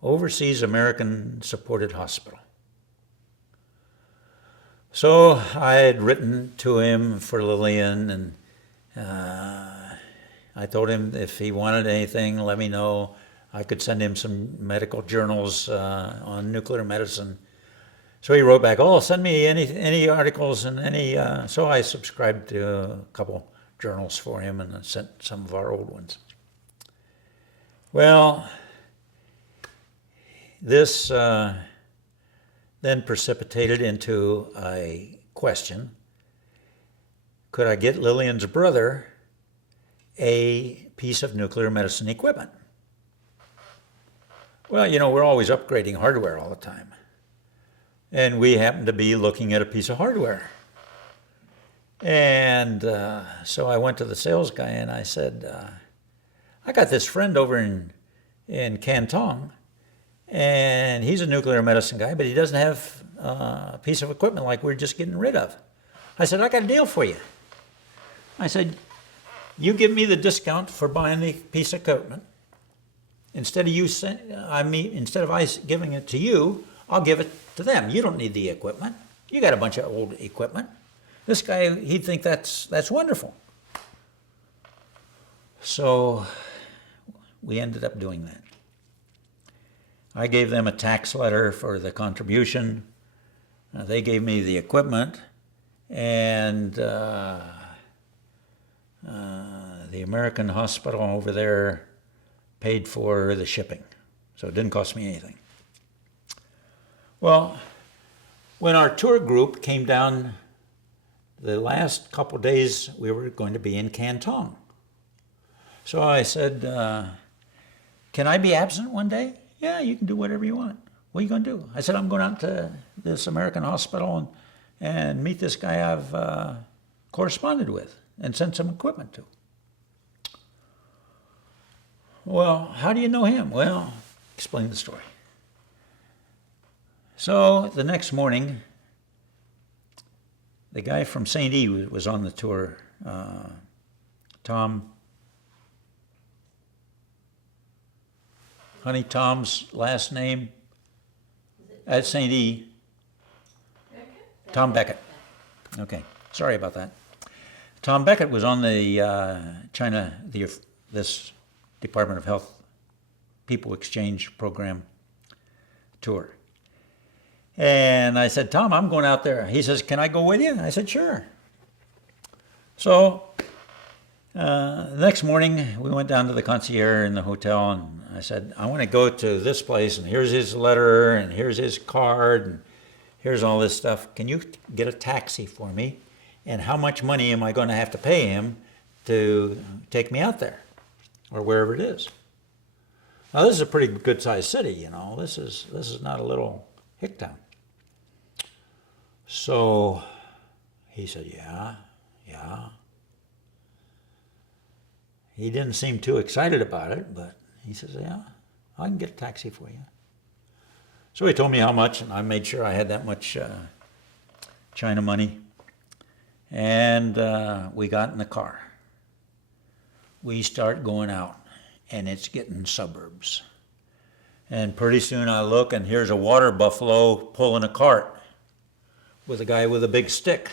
Overseas American Supported Hospital. So I had written to him for Lillian, and I told him if he wanted anything, let me know. I could send him some medical journals on nuclear medicine. So he wrote back, oh, send me any articles and any, so I subscribed to a couple journals for him and sent some of our old ones. Well, this then precipitated into a question. Could I get Lillian's brother a piece of nuclear medicine equipment? Well, you know, we're always upgrading hardware all the time. And we happened to be looking at a piece of hardware. And so I went to the sales guy and I said, I got this friend over in Canton, and he's a nuclear medicine guy, but he doesn't have a piece of equipment like we're just getting rid of. I said, I got a deal for you. I said, you give me the discount for buying the piece of equipment. Instead of I giving it to you, I'll give it to them. You don't need the equipment. You got a bunch of old equipment. This guy, he'd think that's wonderful. So we ended up doing that. I gave them a tax letter for the contribution. They gave me the equipment, and the American hospital over there paid for the shipping. So it didn't cost me anything. Well, when our tour group came down, the last couple days we were going to be in Canton. So I said, can I be absent one day? Yeah, you can do whatever you want. What are you going to do? I said, I'm going out to this American hospital and meet this guy I've corresponded with and sent some equipment to. Well, how do you know him? Well, explain the story. So the next morning, the guy from St. E was on the tour, Tom. Honey, Tom's last name at St. E. Tom Beckett. Okay, sorry about that. Tom Beckett was on the China, this Department of Health People Exchange Program tour. And I said, Tom, I'm going out there. He says, can I go with you? I said, sure. So the next morning, we went down to the concierge in the hotel, and I said, I want to go to this place, and here's his letter, and here's his card, and here's all this stuff. Can you get a taxi for me? And how much money am I going to have to pay him to take me out there, or wherever it is? Now, this is a pretty good-sized city, you know. This is not a little hick town. So he said, yeah. He didn't seem too excited about it, but he says, yeah, I can get a taxi for you. So he told me how much, and I made sure I had that much China money. And we got in the car. We start going out, and it's getting suburbs. And pretty soon I look, and here's a water buffalo pulling a cart with a guy with a big stick.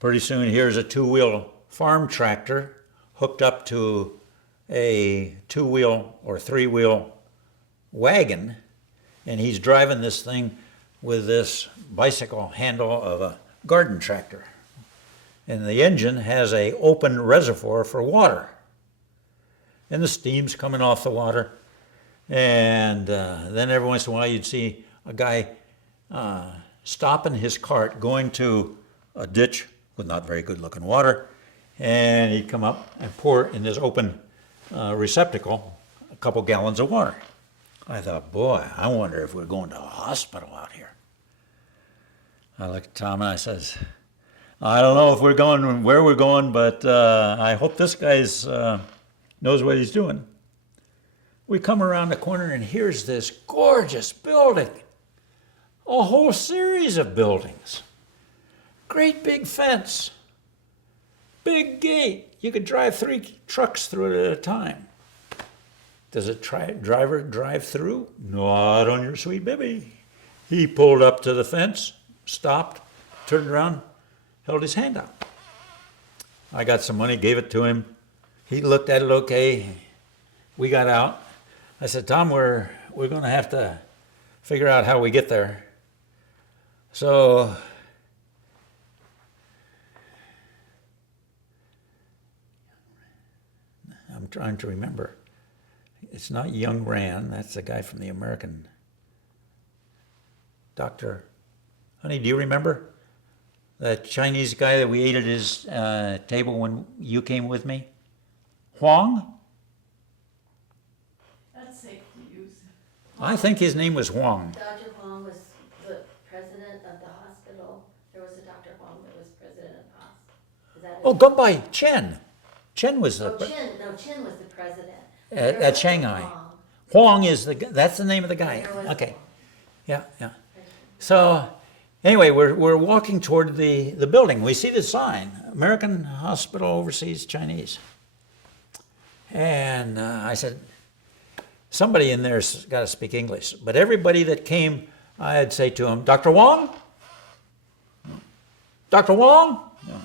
Pretty soon here's a two-wheel farm tractor hooked up to a two-wheel or three-wheel wagon, and he's driving this thing with this bicycle handle of a garden tractor. And the engine has an open reservoir for water. And the steam's coming off the water. And then every once in a while you'd see a guy stopping his cart, going to a ditch with not very good looking water, and he'd come up and pour in this open receptacle a couple gallons of water. I thought, boy, I wonder if we're going to a hospital out here. I looked at Tom and I says, I don't know if we're going where we're going, but I hope this guy's knows what he's doing. We come around the corner and here's this gorgeous building, a whole series of buildings, great big fence, big gate. You could drive 3 trucks through it at a time. Does a driver drive through? Not on your sweet baby. He pulled up to the fence, stopped, turned around, held his hand out. I got some money, gave it to him. He looked at it okay. We got out. I said, Tom, we're going to have to figure out how we get there. So I'm trying to remember. It's not Young Rand. That's the guy from the American doctor. Honey, do you remember that Chinese guy that we ate at his table when you came with me? Huang? That's safe to use. I think his name was Huang. Dr. Huang was the president of the hospital. There was a Dr. Huang that was president of the hospital. Is that Oh, Gumbai Chen. Chen was Oh, the Chen was the president. at Shanghai. Huang. Huang is that's the name of the guy. There was Okay. Huang. Yeah. So anyway, we're walking toward the building. We see the sign, American Hospital Overseas Chinese. And I said, somebody in there's got to speak English. But everybody that came, I'd say to him, Dr. Wong? Dr. Wong? No.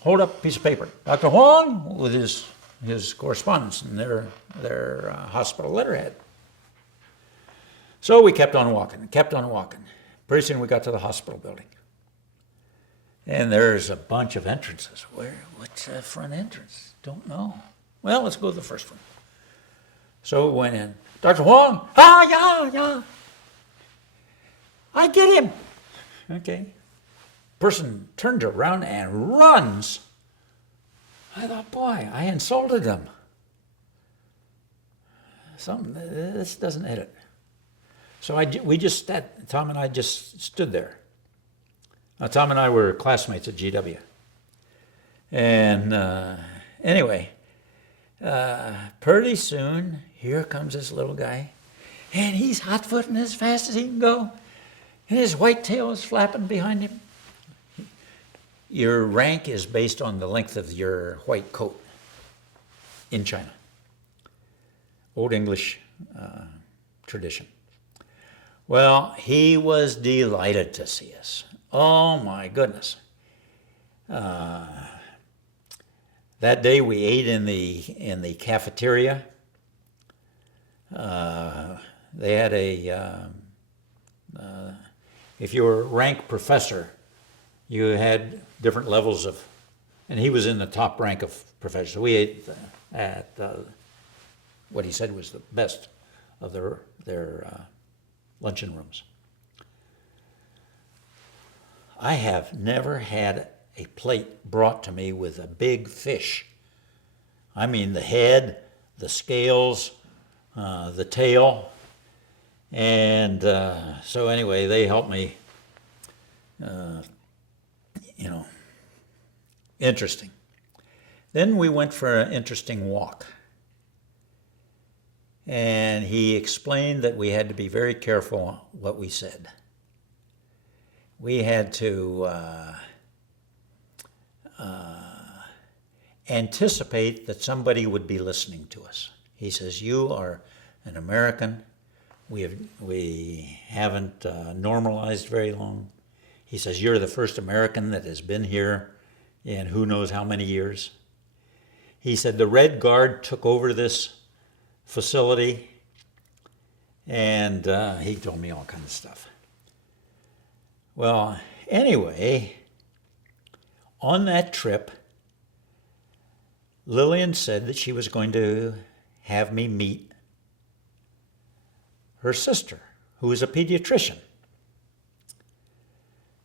Hold up a piece of paper. Dr. Wong, with his correspondence and their hospital letterhead. So we kept on walking. Pretty soon we got to the hospital building. And there's a bunch of entrances. What's the front entrance? Don't know. Well, let's go to the first one. So we went in. Dr. Huang, yeah. I get him. Okay. Person turned around and runs. I thought, boy, I insulted him. This doesn't hit it. So Tom and I just stood there. Now, Tom and I were classmates at GW. And anyway, pretty soon, here comes this little guy. And he's hot-footing as fast as he can go. And his white tail is flapping behind him. Your rank is based on the length of your white coat in China. Old English tradition. Well, he was delighted to see us. Oh my goodness. That day we ate in the cafeteria. They had if you were a rank professor, you had different levels of, and he was in the top rank of professor. So we ate at what he said was the best of their luncheon rooms. I have never had a plate brought to me with a big fish. I mean the head, the scales, the tail. And so anyway, they helped me, interesting. Then we went for an interesting walk. And he explained that we had to be very careful what we said. We had to anticipate that somebody would be listening to us. He says, you are an American. we haven't normalized very long. He says, you're the first American that has been here in who knows how many years. He said, the Red Guard took over this facility, and he told me all kinds of stuff. Well, anyway, on that trip, Lillian said that she was going to have me meet her sister, who is a pediatrician.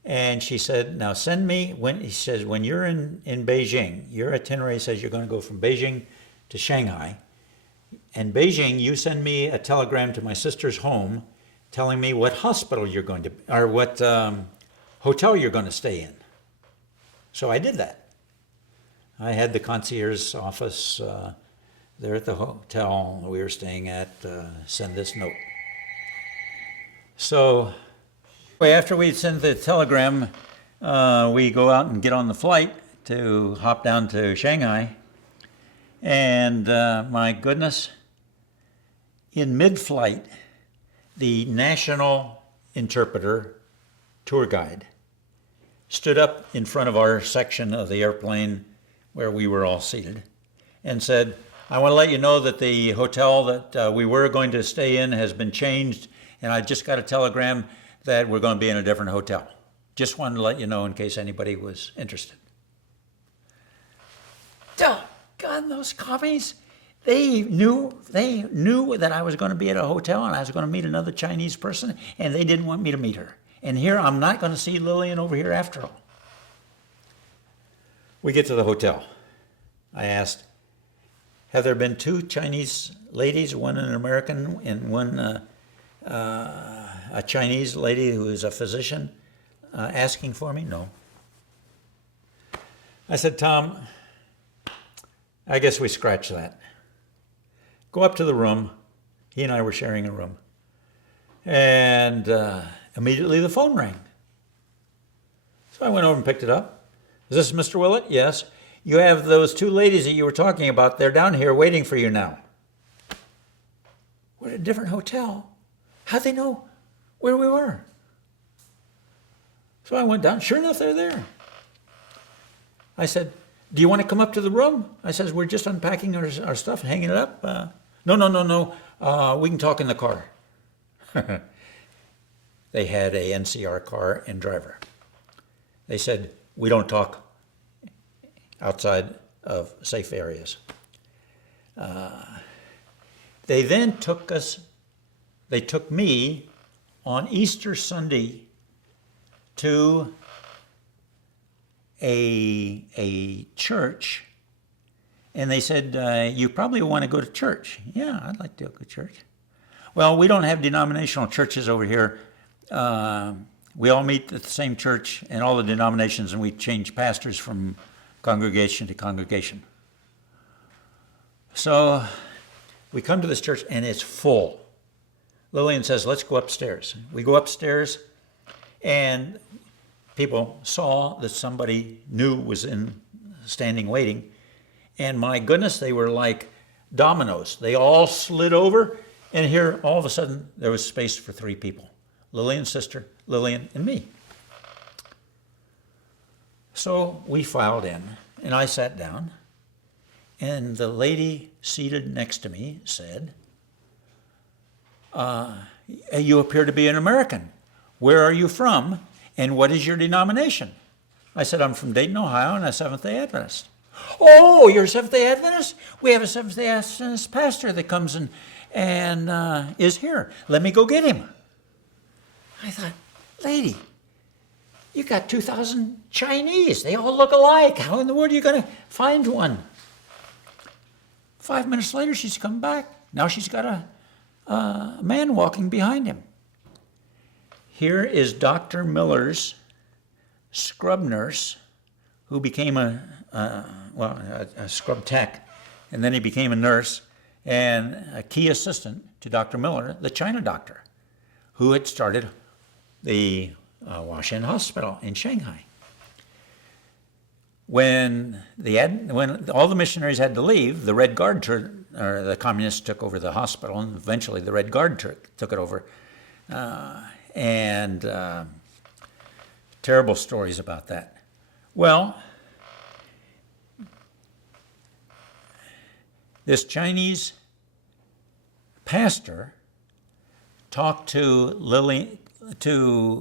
And she said, now send me, he says, when you're in Beijing, your itinerary says you're going to go from Beijing to Shanghai. And Beijing, you send me a telegram to my sister's home telling me what hospital you're going to, or what hotel you're going to stay in. So I did that. I had the concierge's office there at the hotel we were staying at send this note. So after we send the telegram, we go out and get on the flight to hop down to Shanghai. And my goodness, in mid-flight, the national interpreter tour guide stood up in front of our section of the airplane where we were all seated and said, I want to let you know that the hotel that we were going to stay in has been changed, and I just got a telegram that we're going to be in a different hotel. Just wanted to let you know in case anybody was interested. God, those commies, they knew that I was going to be at a hotel and I was going to meet another Chinese person, and they didn't want me to meet her. And here I'm not going to see Lillian over here after all. We get to the hotel. I asked, have there been two Chinese ladies, one an American and one a Chinese lady who is a physician, asking for me? No. I said, Tom, I guess we scratch that. Go up to the room. He and I were sharing a room. And immediately the phone rang. So I went over and picked it up. Is this Mr. Willett? Yes. You have those two ladies that you were talking about. They're down here waiting for you now. We're at a different hotel. How'd they know where we were? So I went down. Sure enough, they're there. I said, do you want to come up to the room? I says, we're just unpacking our stuff, hanging it up. No. We can talk in the car. They had a NCR car and driver. They said, we don't talk outside of safe areas. They then took me on Easter Sunday to a church, and they said, you probably want to go to church. Yeah, I'd like to go to church. Well, we don't have denominational churches over here. We all meet at the same church and all the denominations, and we change pastors from congregation to congregation. So we come to this church, and it's full. Lillian says, let's go upstairs. We go upstairs, and people saw that somebody new was standing waiting. And my goodness, they were like dominoes. They all slid over, and here, all of a sudden, there was space for three people. Lillian's sister, Lillian, and me. So we filed in, and I sat down, and the lady seated next to me said, you appear to be an American. Where are you from, and what is your denomination? I said, I'm from Dayton, Ohio, and I'm a Seventh-day Adventist. Oh, you're a Seventh-day Adventist? We have a Seventh-day Adventist pastor that comes and is here. Let me go get him. I thought, lady, you got 2,000 Chinese. They all look alike. How in the world are you going to find one? 5 minutes later, she's come back. Now she's got a man walking behind him. Here is Dr. Miller's scrub nurse, who became a scrub tech, and then he became a nurse, and a key assistant to Dr. Miller, the China doctor, who had started the Huashan Hospital in Shanghai. When all the missionaries had to leave, the Red Guard or the communists took over the hospital, and eventually the Red Guard took it over. And terrible stories about that. Well, this Chinese pastor talked to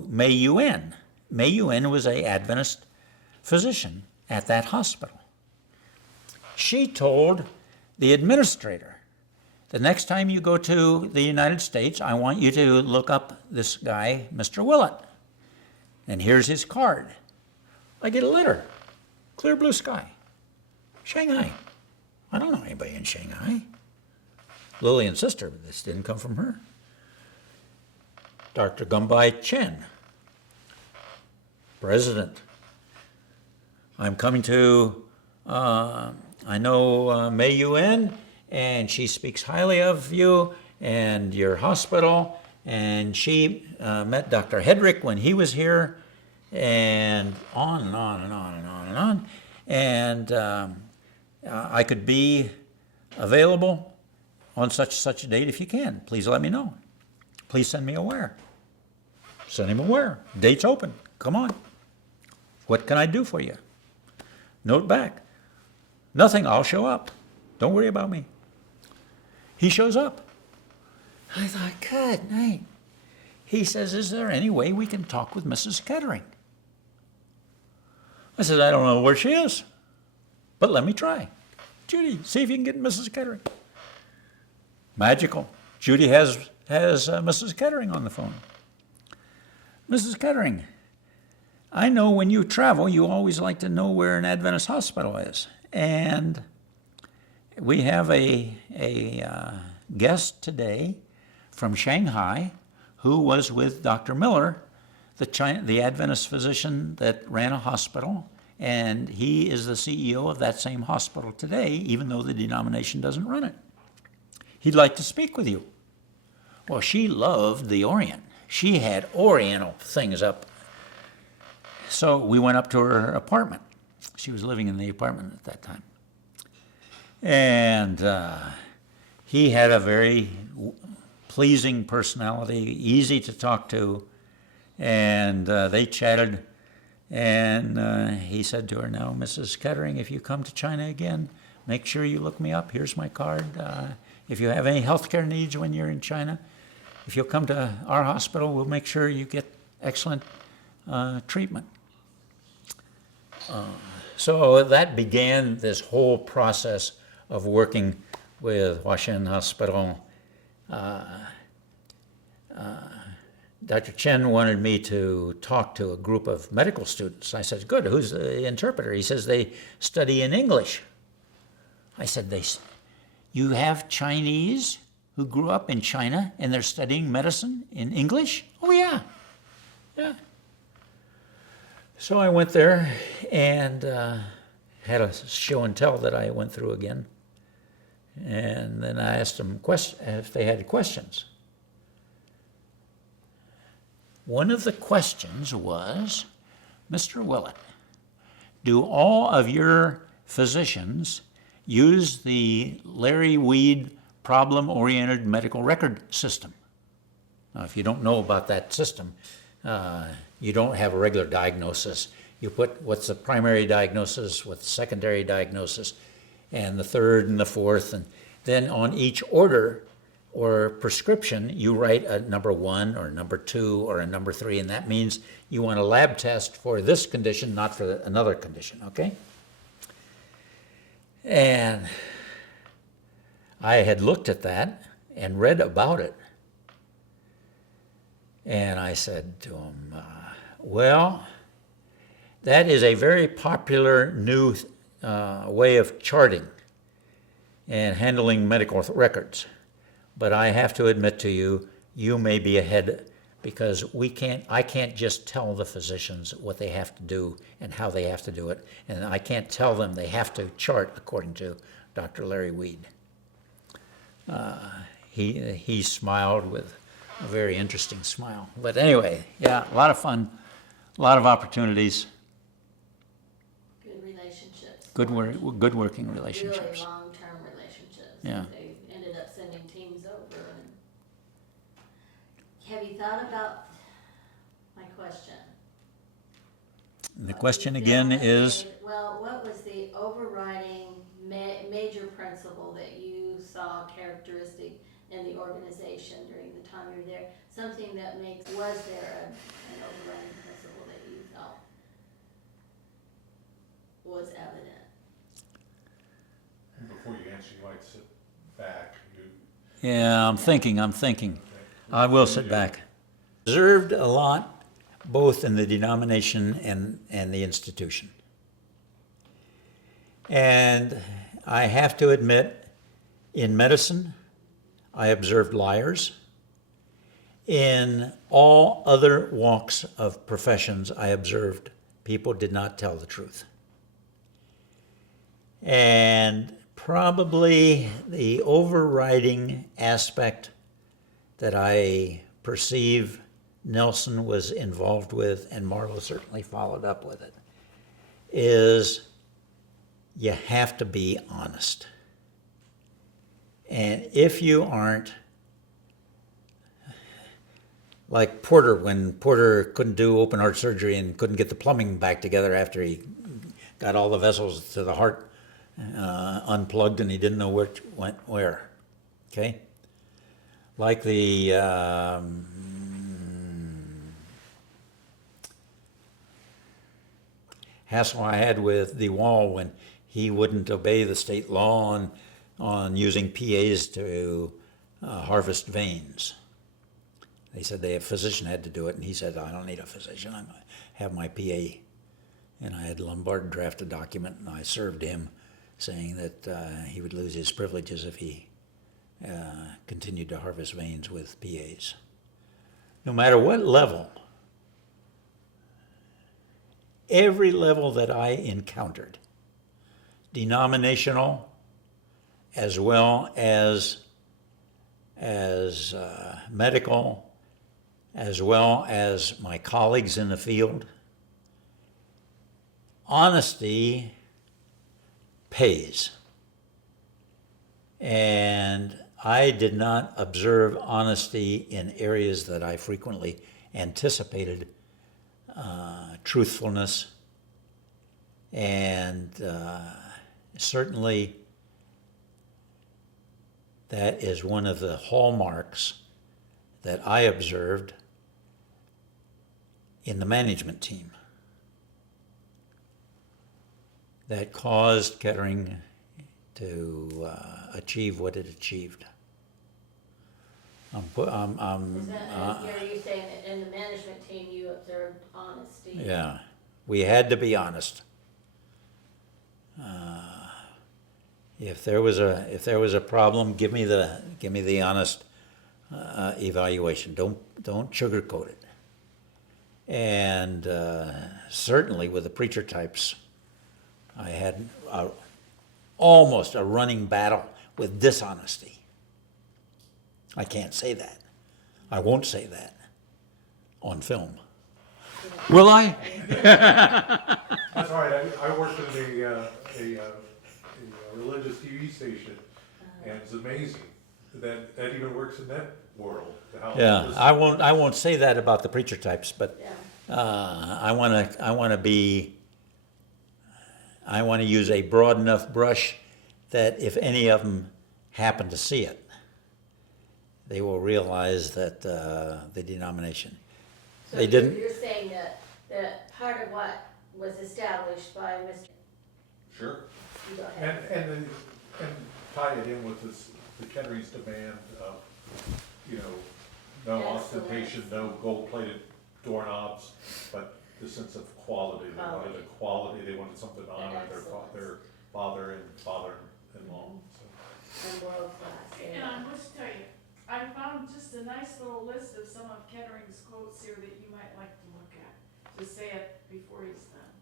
Mei Yuen. Mei Yuen was an Adventist physician at that hospital. She told the administrator, the next time you go to the United States, I want you to look up this guy, Mr. Willett. And here's his card. I get a letter, clear blue sky, Shanghai. I don't know anybody in Shanghai. Lillian's sister, but this didn't come from her. Dr. Gumbai Chen, president. I'm coming to, I know Mei Yuen, and she speaks highly of you and your hospital, and she met Dr. Hedrick when he was here, and on and on and on and on and on. And I could be available on such a date if you can. Please let me know. Please send me a wire. Send him a wire. Date's open. Come on. What can I do for you? Note back. Nothing. I'll show up. Don't worry about me. He shows up. I thought, good night. He says, is there any way we can talk with Mrs. Kettering? I said, I don't know where she is, but let me try. Judy, see if you can get Mrs. Kettering. Magical. Judy has Mrs. Kettering on the phone. Mrs. Kettering, I know when you travel, you always like to know where an Adventist hospital is. And we have a guest today from Shanghai who was with Dr. Miller, the Adventist physician that ran a hospital, and he is the CEO of that same hospital today, even though the denomination doesn't run it. He'd like to speak with you. Well, she loved the Orient. She had Oriental things up. So we went up to her apartment. She was living in the apartment at that time. And he had a very pleasing personality, easy to talk to. And they chatted. And he said to her, now, Mrs. Kettering, if you come to China again, make sure you look me up. Here's my card. If you have any healthcare needs when you're in China, if you'll come to our hospital, we'll make sure you get excellent treatment. So that began this whole process of working with Huashan Hospital. Dr. Chen wanted me to talk to a group of medical students. I said, good, who's the interpreter? He says, they study in English. I said, you have Chinese who grew up in China and they're studying medicine in English? Oh, yeah. Yeah. So I went there and had a show and tell that I went through again. And then I asked them if they had questions. One of the questions was, Mr. Willett, do all of your physicians use the Larry Weed problem-oriented medical record system? Now, if you don't know about that system, you don't have a regular diagnosis. You put what's the primary diagnosis, what's the secondary diagnosis, and the third and the fourth, and then on each order or prescription, you write a number 1 or number 2 or a number 3, and that means you want a lab test for this condition, not for another condition, okay? And I had looked at that and read about it. And I said to him, well, that is a very popular new way of charting and handling medical records. But I have to admit to you, you may be ahead because I can't just tell the physicians what they have to do and how they have to do it. And I can't tell them they have to chart according to Dr. Larry Weed. He smiled with a very interesting smile. But anyway, yeah, a lot of fun, a lot of opportunities. Good relationships. Good working relationships. Really long-term relationships. Yeah. They have you thought about my question? And the What question do you feel again that is, well, what was the overriding major principle that you saw characteristic in the organization during the time you were there? Something that was there an overriding principle that you felt was evident? Before you answer, you might sit back. yeah, I'm thinking. I will sit back. Observed a lot, both in the denomination and the institution. And I have to admit, in medicine, I observed liars. In all other walks of professions, I observed people did not tell the truth. And probably the overriding aspect that I perceive Nelson was involved with, and Marlo certainly followed up with it, is you have to be honest. And if you aren't, like Porter, when Porter couldn't do open heart surgery and couldn't get the plumbing back together after he got all the vessels to the heart unplugged and he didn't know which went where. Okay? Like the hassle I had with the wall when he wouldn't obey the state law on using PAs to harvest veins. They said a physician had to do it, and he said, I don't need a physician, I have my PA. And I had Lombard draft a document, and I served him saying that he would lose his privileges if he continued to harvest veins with PAs. No matter what level, every level that I encountered, denominational as well as medical, as well as my colleagues in the field, honesty pays. And I did not observe honesty in areas that I frequently anticipated truthfulness, and certainly that is one of the hallmarks that I observed in the management team that caused Kettering to achieve what it achieved. Are you saying that in the management team you observed honesty? Yeah, we had to be honest. If there was a problem, give me the honest evaluation. Don't sugarcoat it. And certainly with the preacher types, I had almost a running battle with dishonesty. I can't say that. I won't say that on film. Will I? That's all right, I worked in a religious TV station, and it's amazing that even works in that world. Yeah, I won't say that about the preacher types, but I want to use a broad enough brush that if any of them happen to see it, they will realize that the denomination. So They didn't. You're saying that part of what was established by Mr. Sure. You go ahead. And tie it in with the Kettering's demand of, no ostentation, no gold-plated doorknobs, but the sense of quality. They wanted a quality, they wanted something to honor their father and father-in-law. And world class. And I must tell you, I found just a nice little list of some of Kettering's quotes here that you might like to look at, to say it before he's done.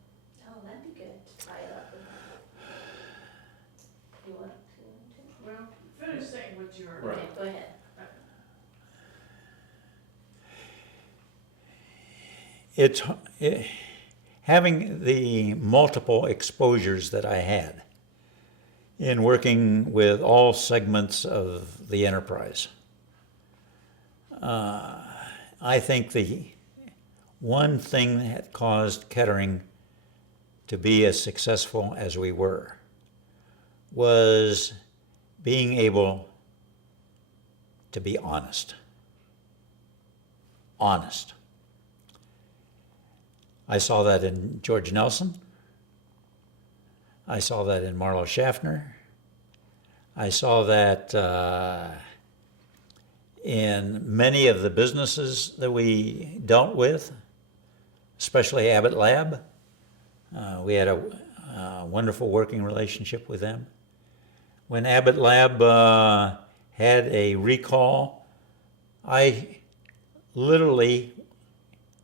Oh, that'd be good to tie it up with that. You want to? Well, finish saying what you heard. Right. Okay, go ahead. Having the multiple exposures that I had in working with all segments of the enterprise. I think the one thing that caused Kettering to be as successful as we were was being able to be honest. Honest. I saw that in George Nelson. I saw that in Marlo Schaffner. I saw that in many of the businesses that we dealt with, especially Abbott Lab. We had a wonderful working relationship with them. When Abbott Lab had a recall, I literally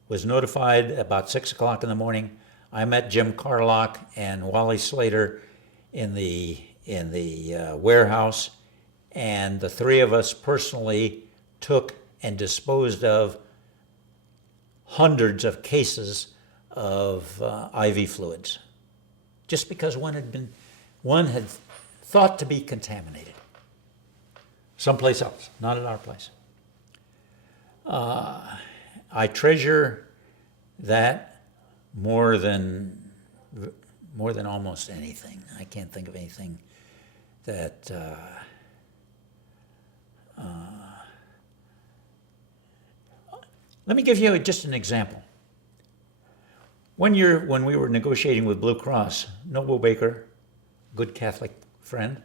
was notified about 6 o'clock in the morning. I met Jim Carlock and Wally Slater in the warehouse, and the three of us personally took and disposed of hundreds of cases of IV fluids, just because one had thought to be contaminated someplace else, not at our place. I treasure that more than almost anything. I can't think of anything that let me give you just an example. When we were negotiating with Blue Cross, Noble Baker, good Catholic friend,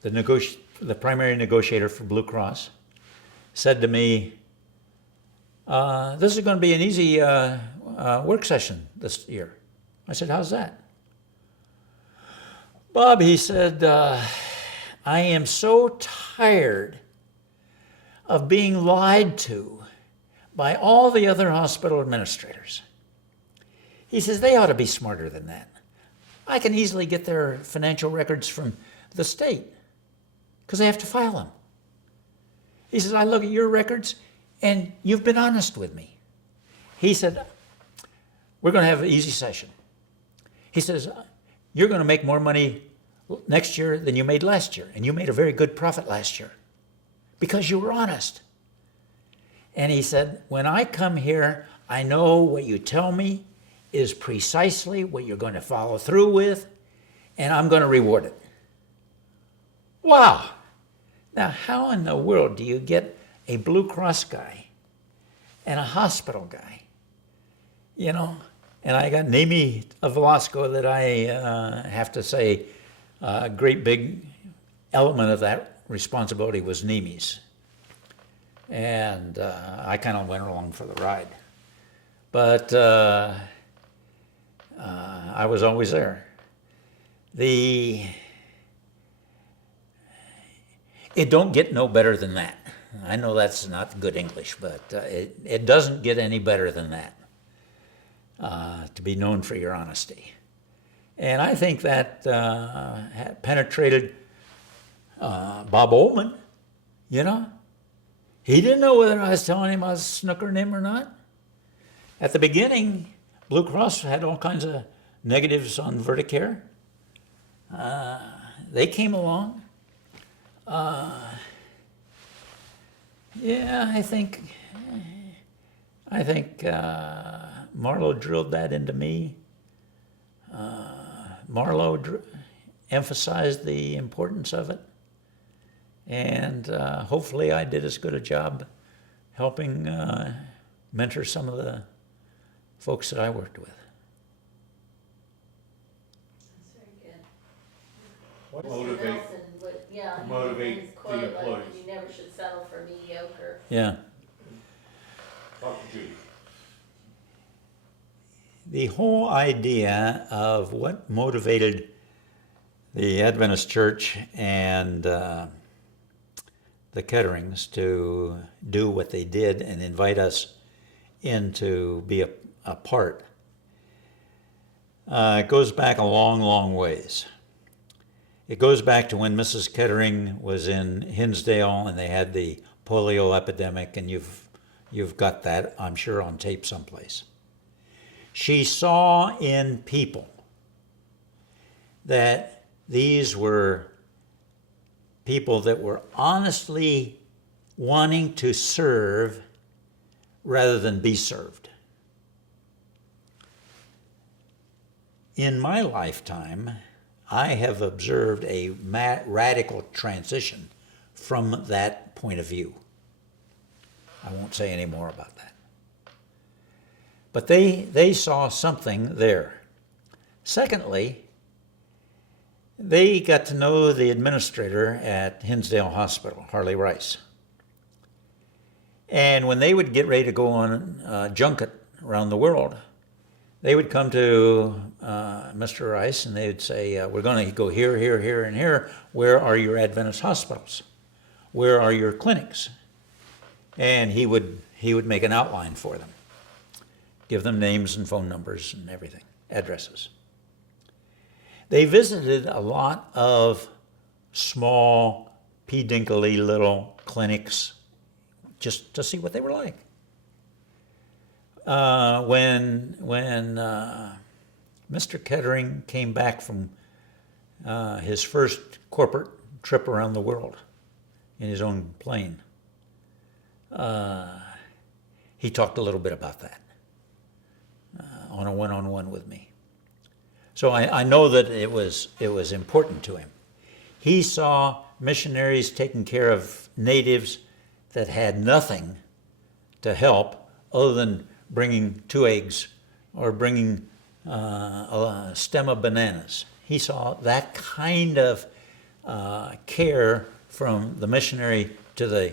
the primary negotiator for Blue Cross, said to me, this is going to be an easy work session this year. I said, how's that? Bob, he said, I am so tired of being lied to by all the other hospital administrators. He says, they ought to be smarter than that. I can easily get their financial records from the state because they have to file them. He says, I look at your records and you've been honest with me. He said, we're going to have an easy session. He says, you're going to make more money next year than you made last year. And you made a very good profit last year because you were honest. And he said, when I come here, I know what you tell me is precisely what you're going to follow through with, and I'm going to reward it. Wow. Now, how in the world do you get a Blue Cross guy and a hospital guy, And I got Nemi of Velasco that I have to say a great big element of that responsibility was Nemi's. And I kind of went along for the ride. But I was always there. It don't get no better than that. I know that's not good English, but it doesn't get any better than that, to be known for your honesty. And I think that penetrated Bob Ullman, He didn't know whether I was telling him I was snookering him or not. At the beginning, Blue Cross had all kinds of negatives on Verticare. They came along. I think Marlo drilled that into me. Marlo emphasized the importance of it. And hopefully I did as good a job helping mentor some of the folks that I worked with. That's very good. What Mr. motivate, Nelson would, he motivate his the quote, like, employees? you never should settle for mediocre. Yeah. Dr. Judy? The whole idea of what motivated the Adventist Church and the Ketterings to do what they did and invite us in to be a part, it goes back a long, long ways. It goes back to when Mrs. Kettering was in Hinsdale and they had the polio epidemic, and you've got that, I'm sure, on tape someplace. She saw in people that these were people that were honestly wanting to serve rather than be served. In my lifetime, I have observed a radical transition from that point of view. I won't say any more about that. But they saw something there. Secondly, they got to know the administrator at Hinsdale Hospital, Harley Rice. And when they would get ready to go on a junket around the world, they would come to Mr. Rice and they would say, we're going to go here, here, here, and here. Where are your Adventist hospitals? Where are your clinics? And he would make an outline for them, give them names and phone numbers and everything, addresses. They visited a lot of small, pedinkly little clinics just to see what they were like. When Mr. Kettering came back from his first corporate trip around the world in his own plane, he talked a little bit about that on a one-on-one with me. So I know that it was important to him. He saw missionaries taking care of natives that had nothing to help other than bringing 2 eggs or bringing a stem of bananas. He saw that kind of care from the missionary to the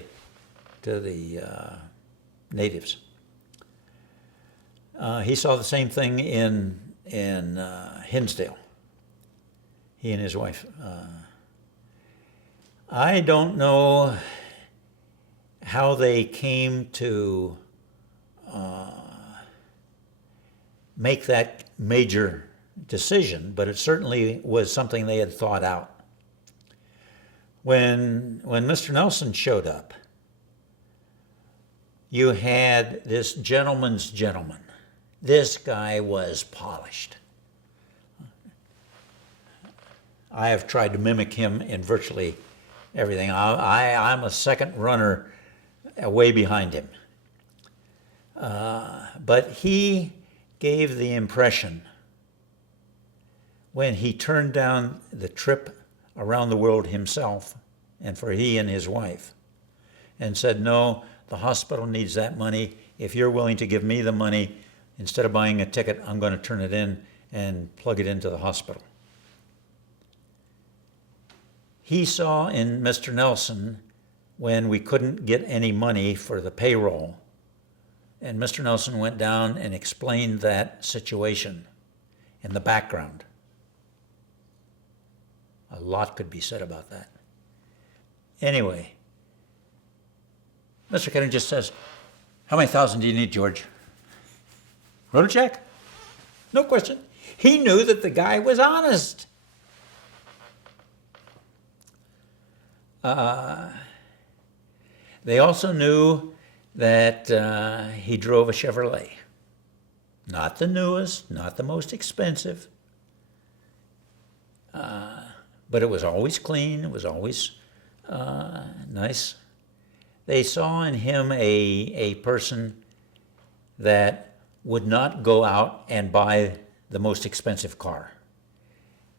natives. He saw the same thing in Hinsdale. He and his wife. I don't know how they came to make that major decision, but it certainly was something they had thought out. When Mr. Nelson showed up, you had this gentleman's gentleman. This guy was polished. I have tried to mimic him in virtually everything. I'm a second runner way behind him. But he gave the impression when he turned down the trip around the world himself and for he and his wife and said, no, the hospital needs that money. If you're willing to give me the money, instead of buying a ticket, I'm going to turn it in and plug it into the hospital. He saw in Mr. Nelson when we couldn't get any money for the payroll, and Mr. Nelson went down and explained that situation in the background. A lot could be said about that. Anyway, Mr. Kettering just says, how many thousand do you need, George? Wrote a check. No question. He knew that the guy was honest. They also knew that he drove a Chevrolet. Not the newest, not the most expensive, but it was always clean, it was always nice. They saw in him a person that would not go out and buy the most expensive car.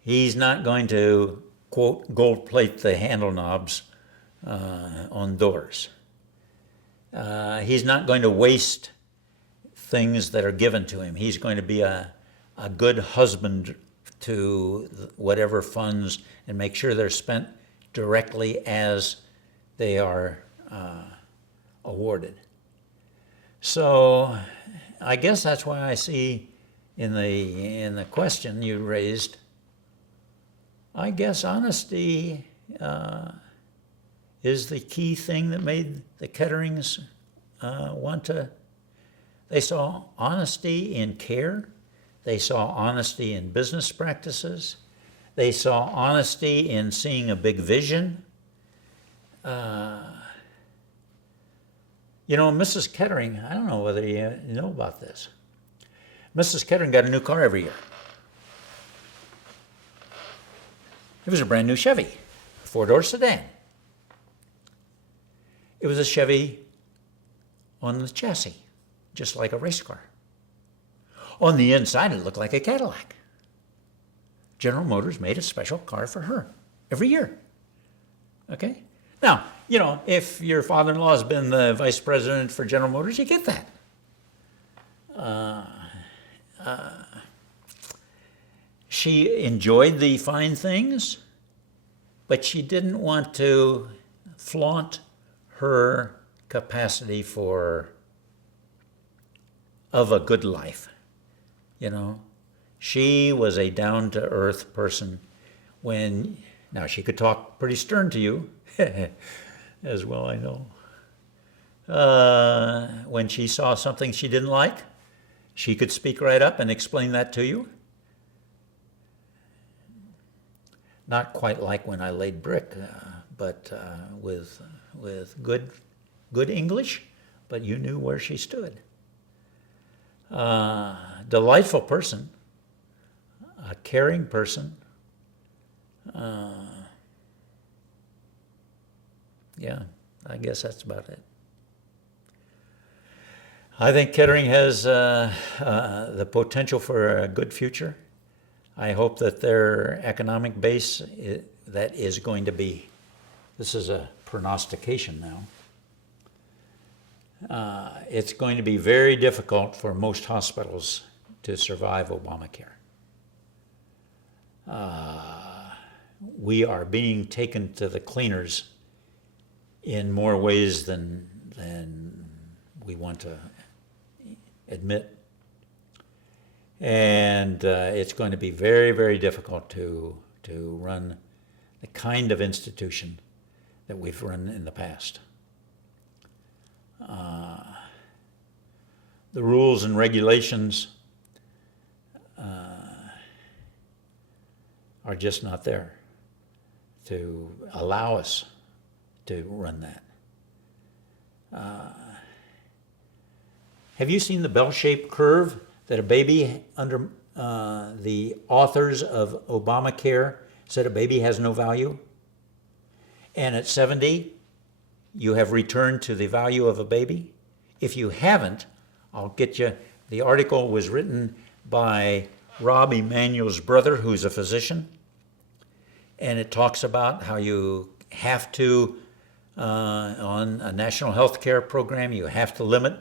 He's not going to, quote, gold plate the handle knobs on doors. He's not going to waste things that are given to him. He's going to be a good husband to whatever funds and make sure they're spent directly as they are awarded. So I guess that's why I see in the question you raised, I guess honesty is the key thing that made the Ketterings want to. They saw honesty in care. They saw honesty in business practices. They saw honesty in seeing a big vision. Mrs. Kettering, I don't know whether you know about this. Mrs. Kettering got a new car every year. It was a brand new Chevy, a 4-door sedan. It was a Chevy on the chassis. just like a race car. On the inside, it looked like a Cadillac. General Motors made a special car for her every year. Okay? Now, you know, if your father-in-law has been the vice president for General Motors, you get that. She enjoyed the fine things, but she didn't want to flaunt her capacity of a good life. You know, she was a down-to-earth person. Now she could talk pretty stern to you, as well I know. When she saw something she didn't like, she could speak right up and explain that to you. Not quite like when I laid brick, but with good English, but you knew where she stood. Delightful person, a caring person. Yeah, I guess that's about it. I think Kettering has the potential for a good future. I hope that their economic base that is going to be, this is a prognostication now, it's going to be very difficult for most hospitals to survive Obamacare. We are being taken to the cleaners in more ways than we want to admit. And it's going to be very, very difficult to run the kind of institution that we've run in the past. The rules and regulations are just not there to allow us to run that. Have you seen the bell-shaped curve that a baby under the authors of Obamacare said a baby has no value? And at 70, you have returned to the value of a baby? If you haven't, I'll get you. The article was written by Rob Emanuel's brother, who's a physician. And it talks about how you have to, on a national health care program, you have to limit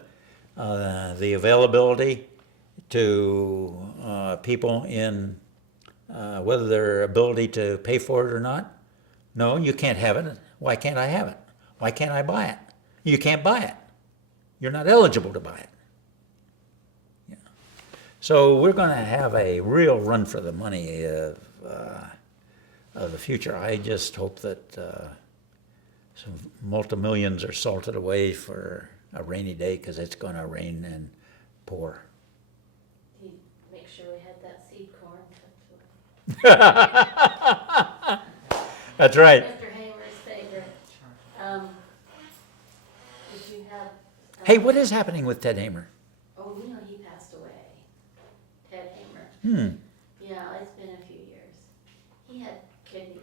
the availability to people in whether their ability to pay for it or not. No, you can't have it. Why can't I have it? Why can't I buy it? You can't buy it. You're not eligible to buy it. Yeah. So we're going to have a real run for the money of the future. I just hope that some multi-millions are salted away for a rainy day, because it's going to rain and pour. Make sure we had that seed corn. That's right. Mr. Hamer's favorite. Did you have? Hey, what is happening with Ted Hamer? Oh, you know, he passed away. Ted Hamer. Hmm. Yeah, it's been a few years. He had kidney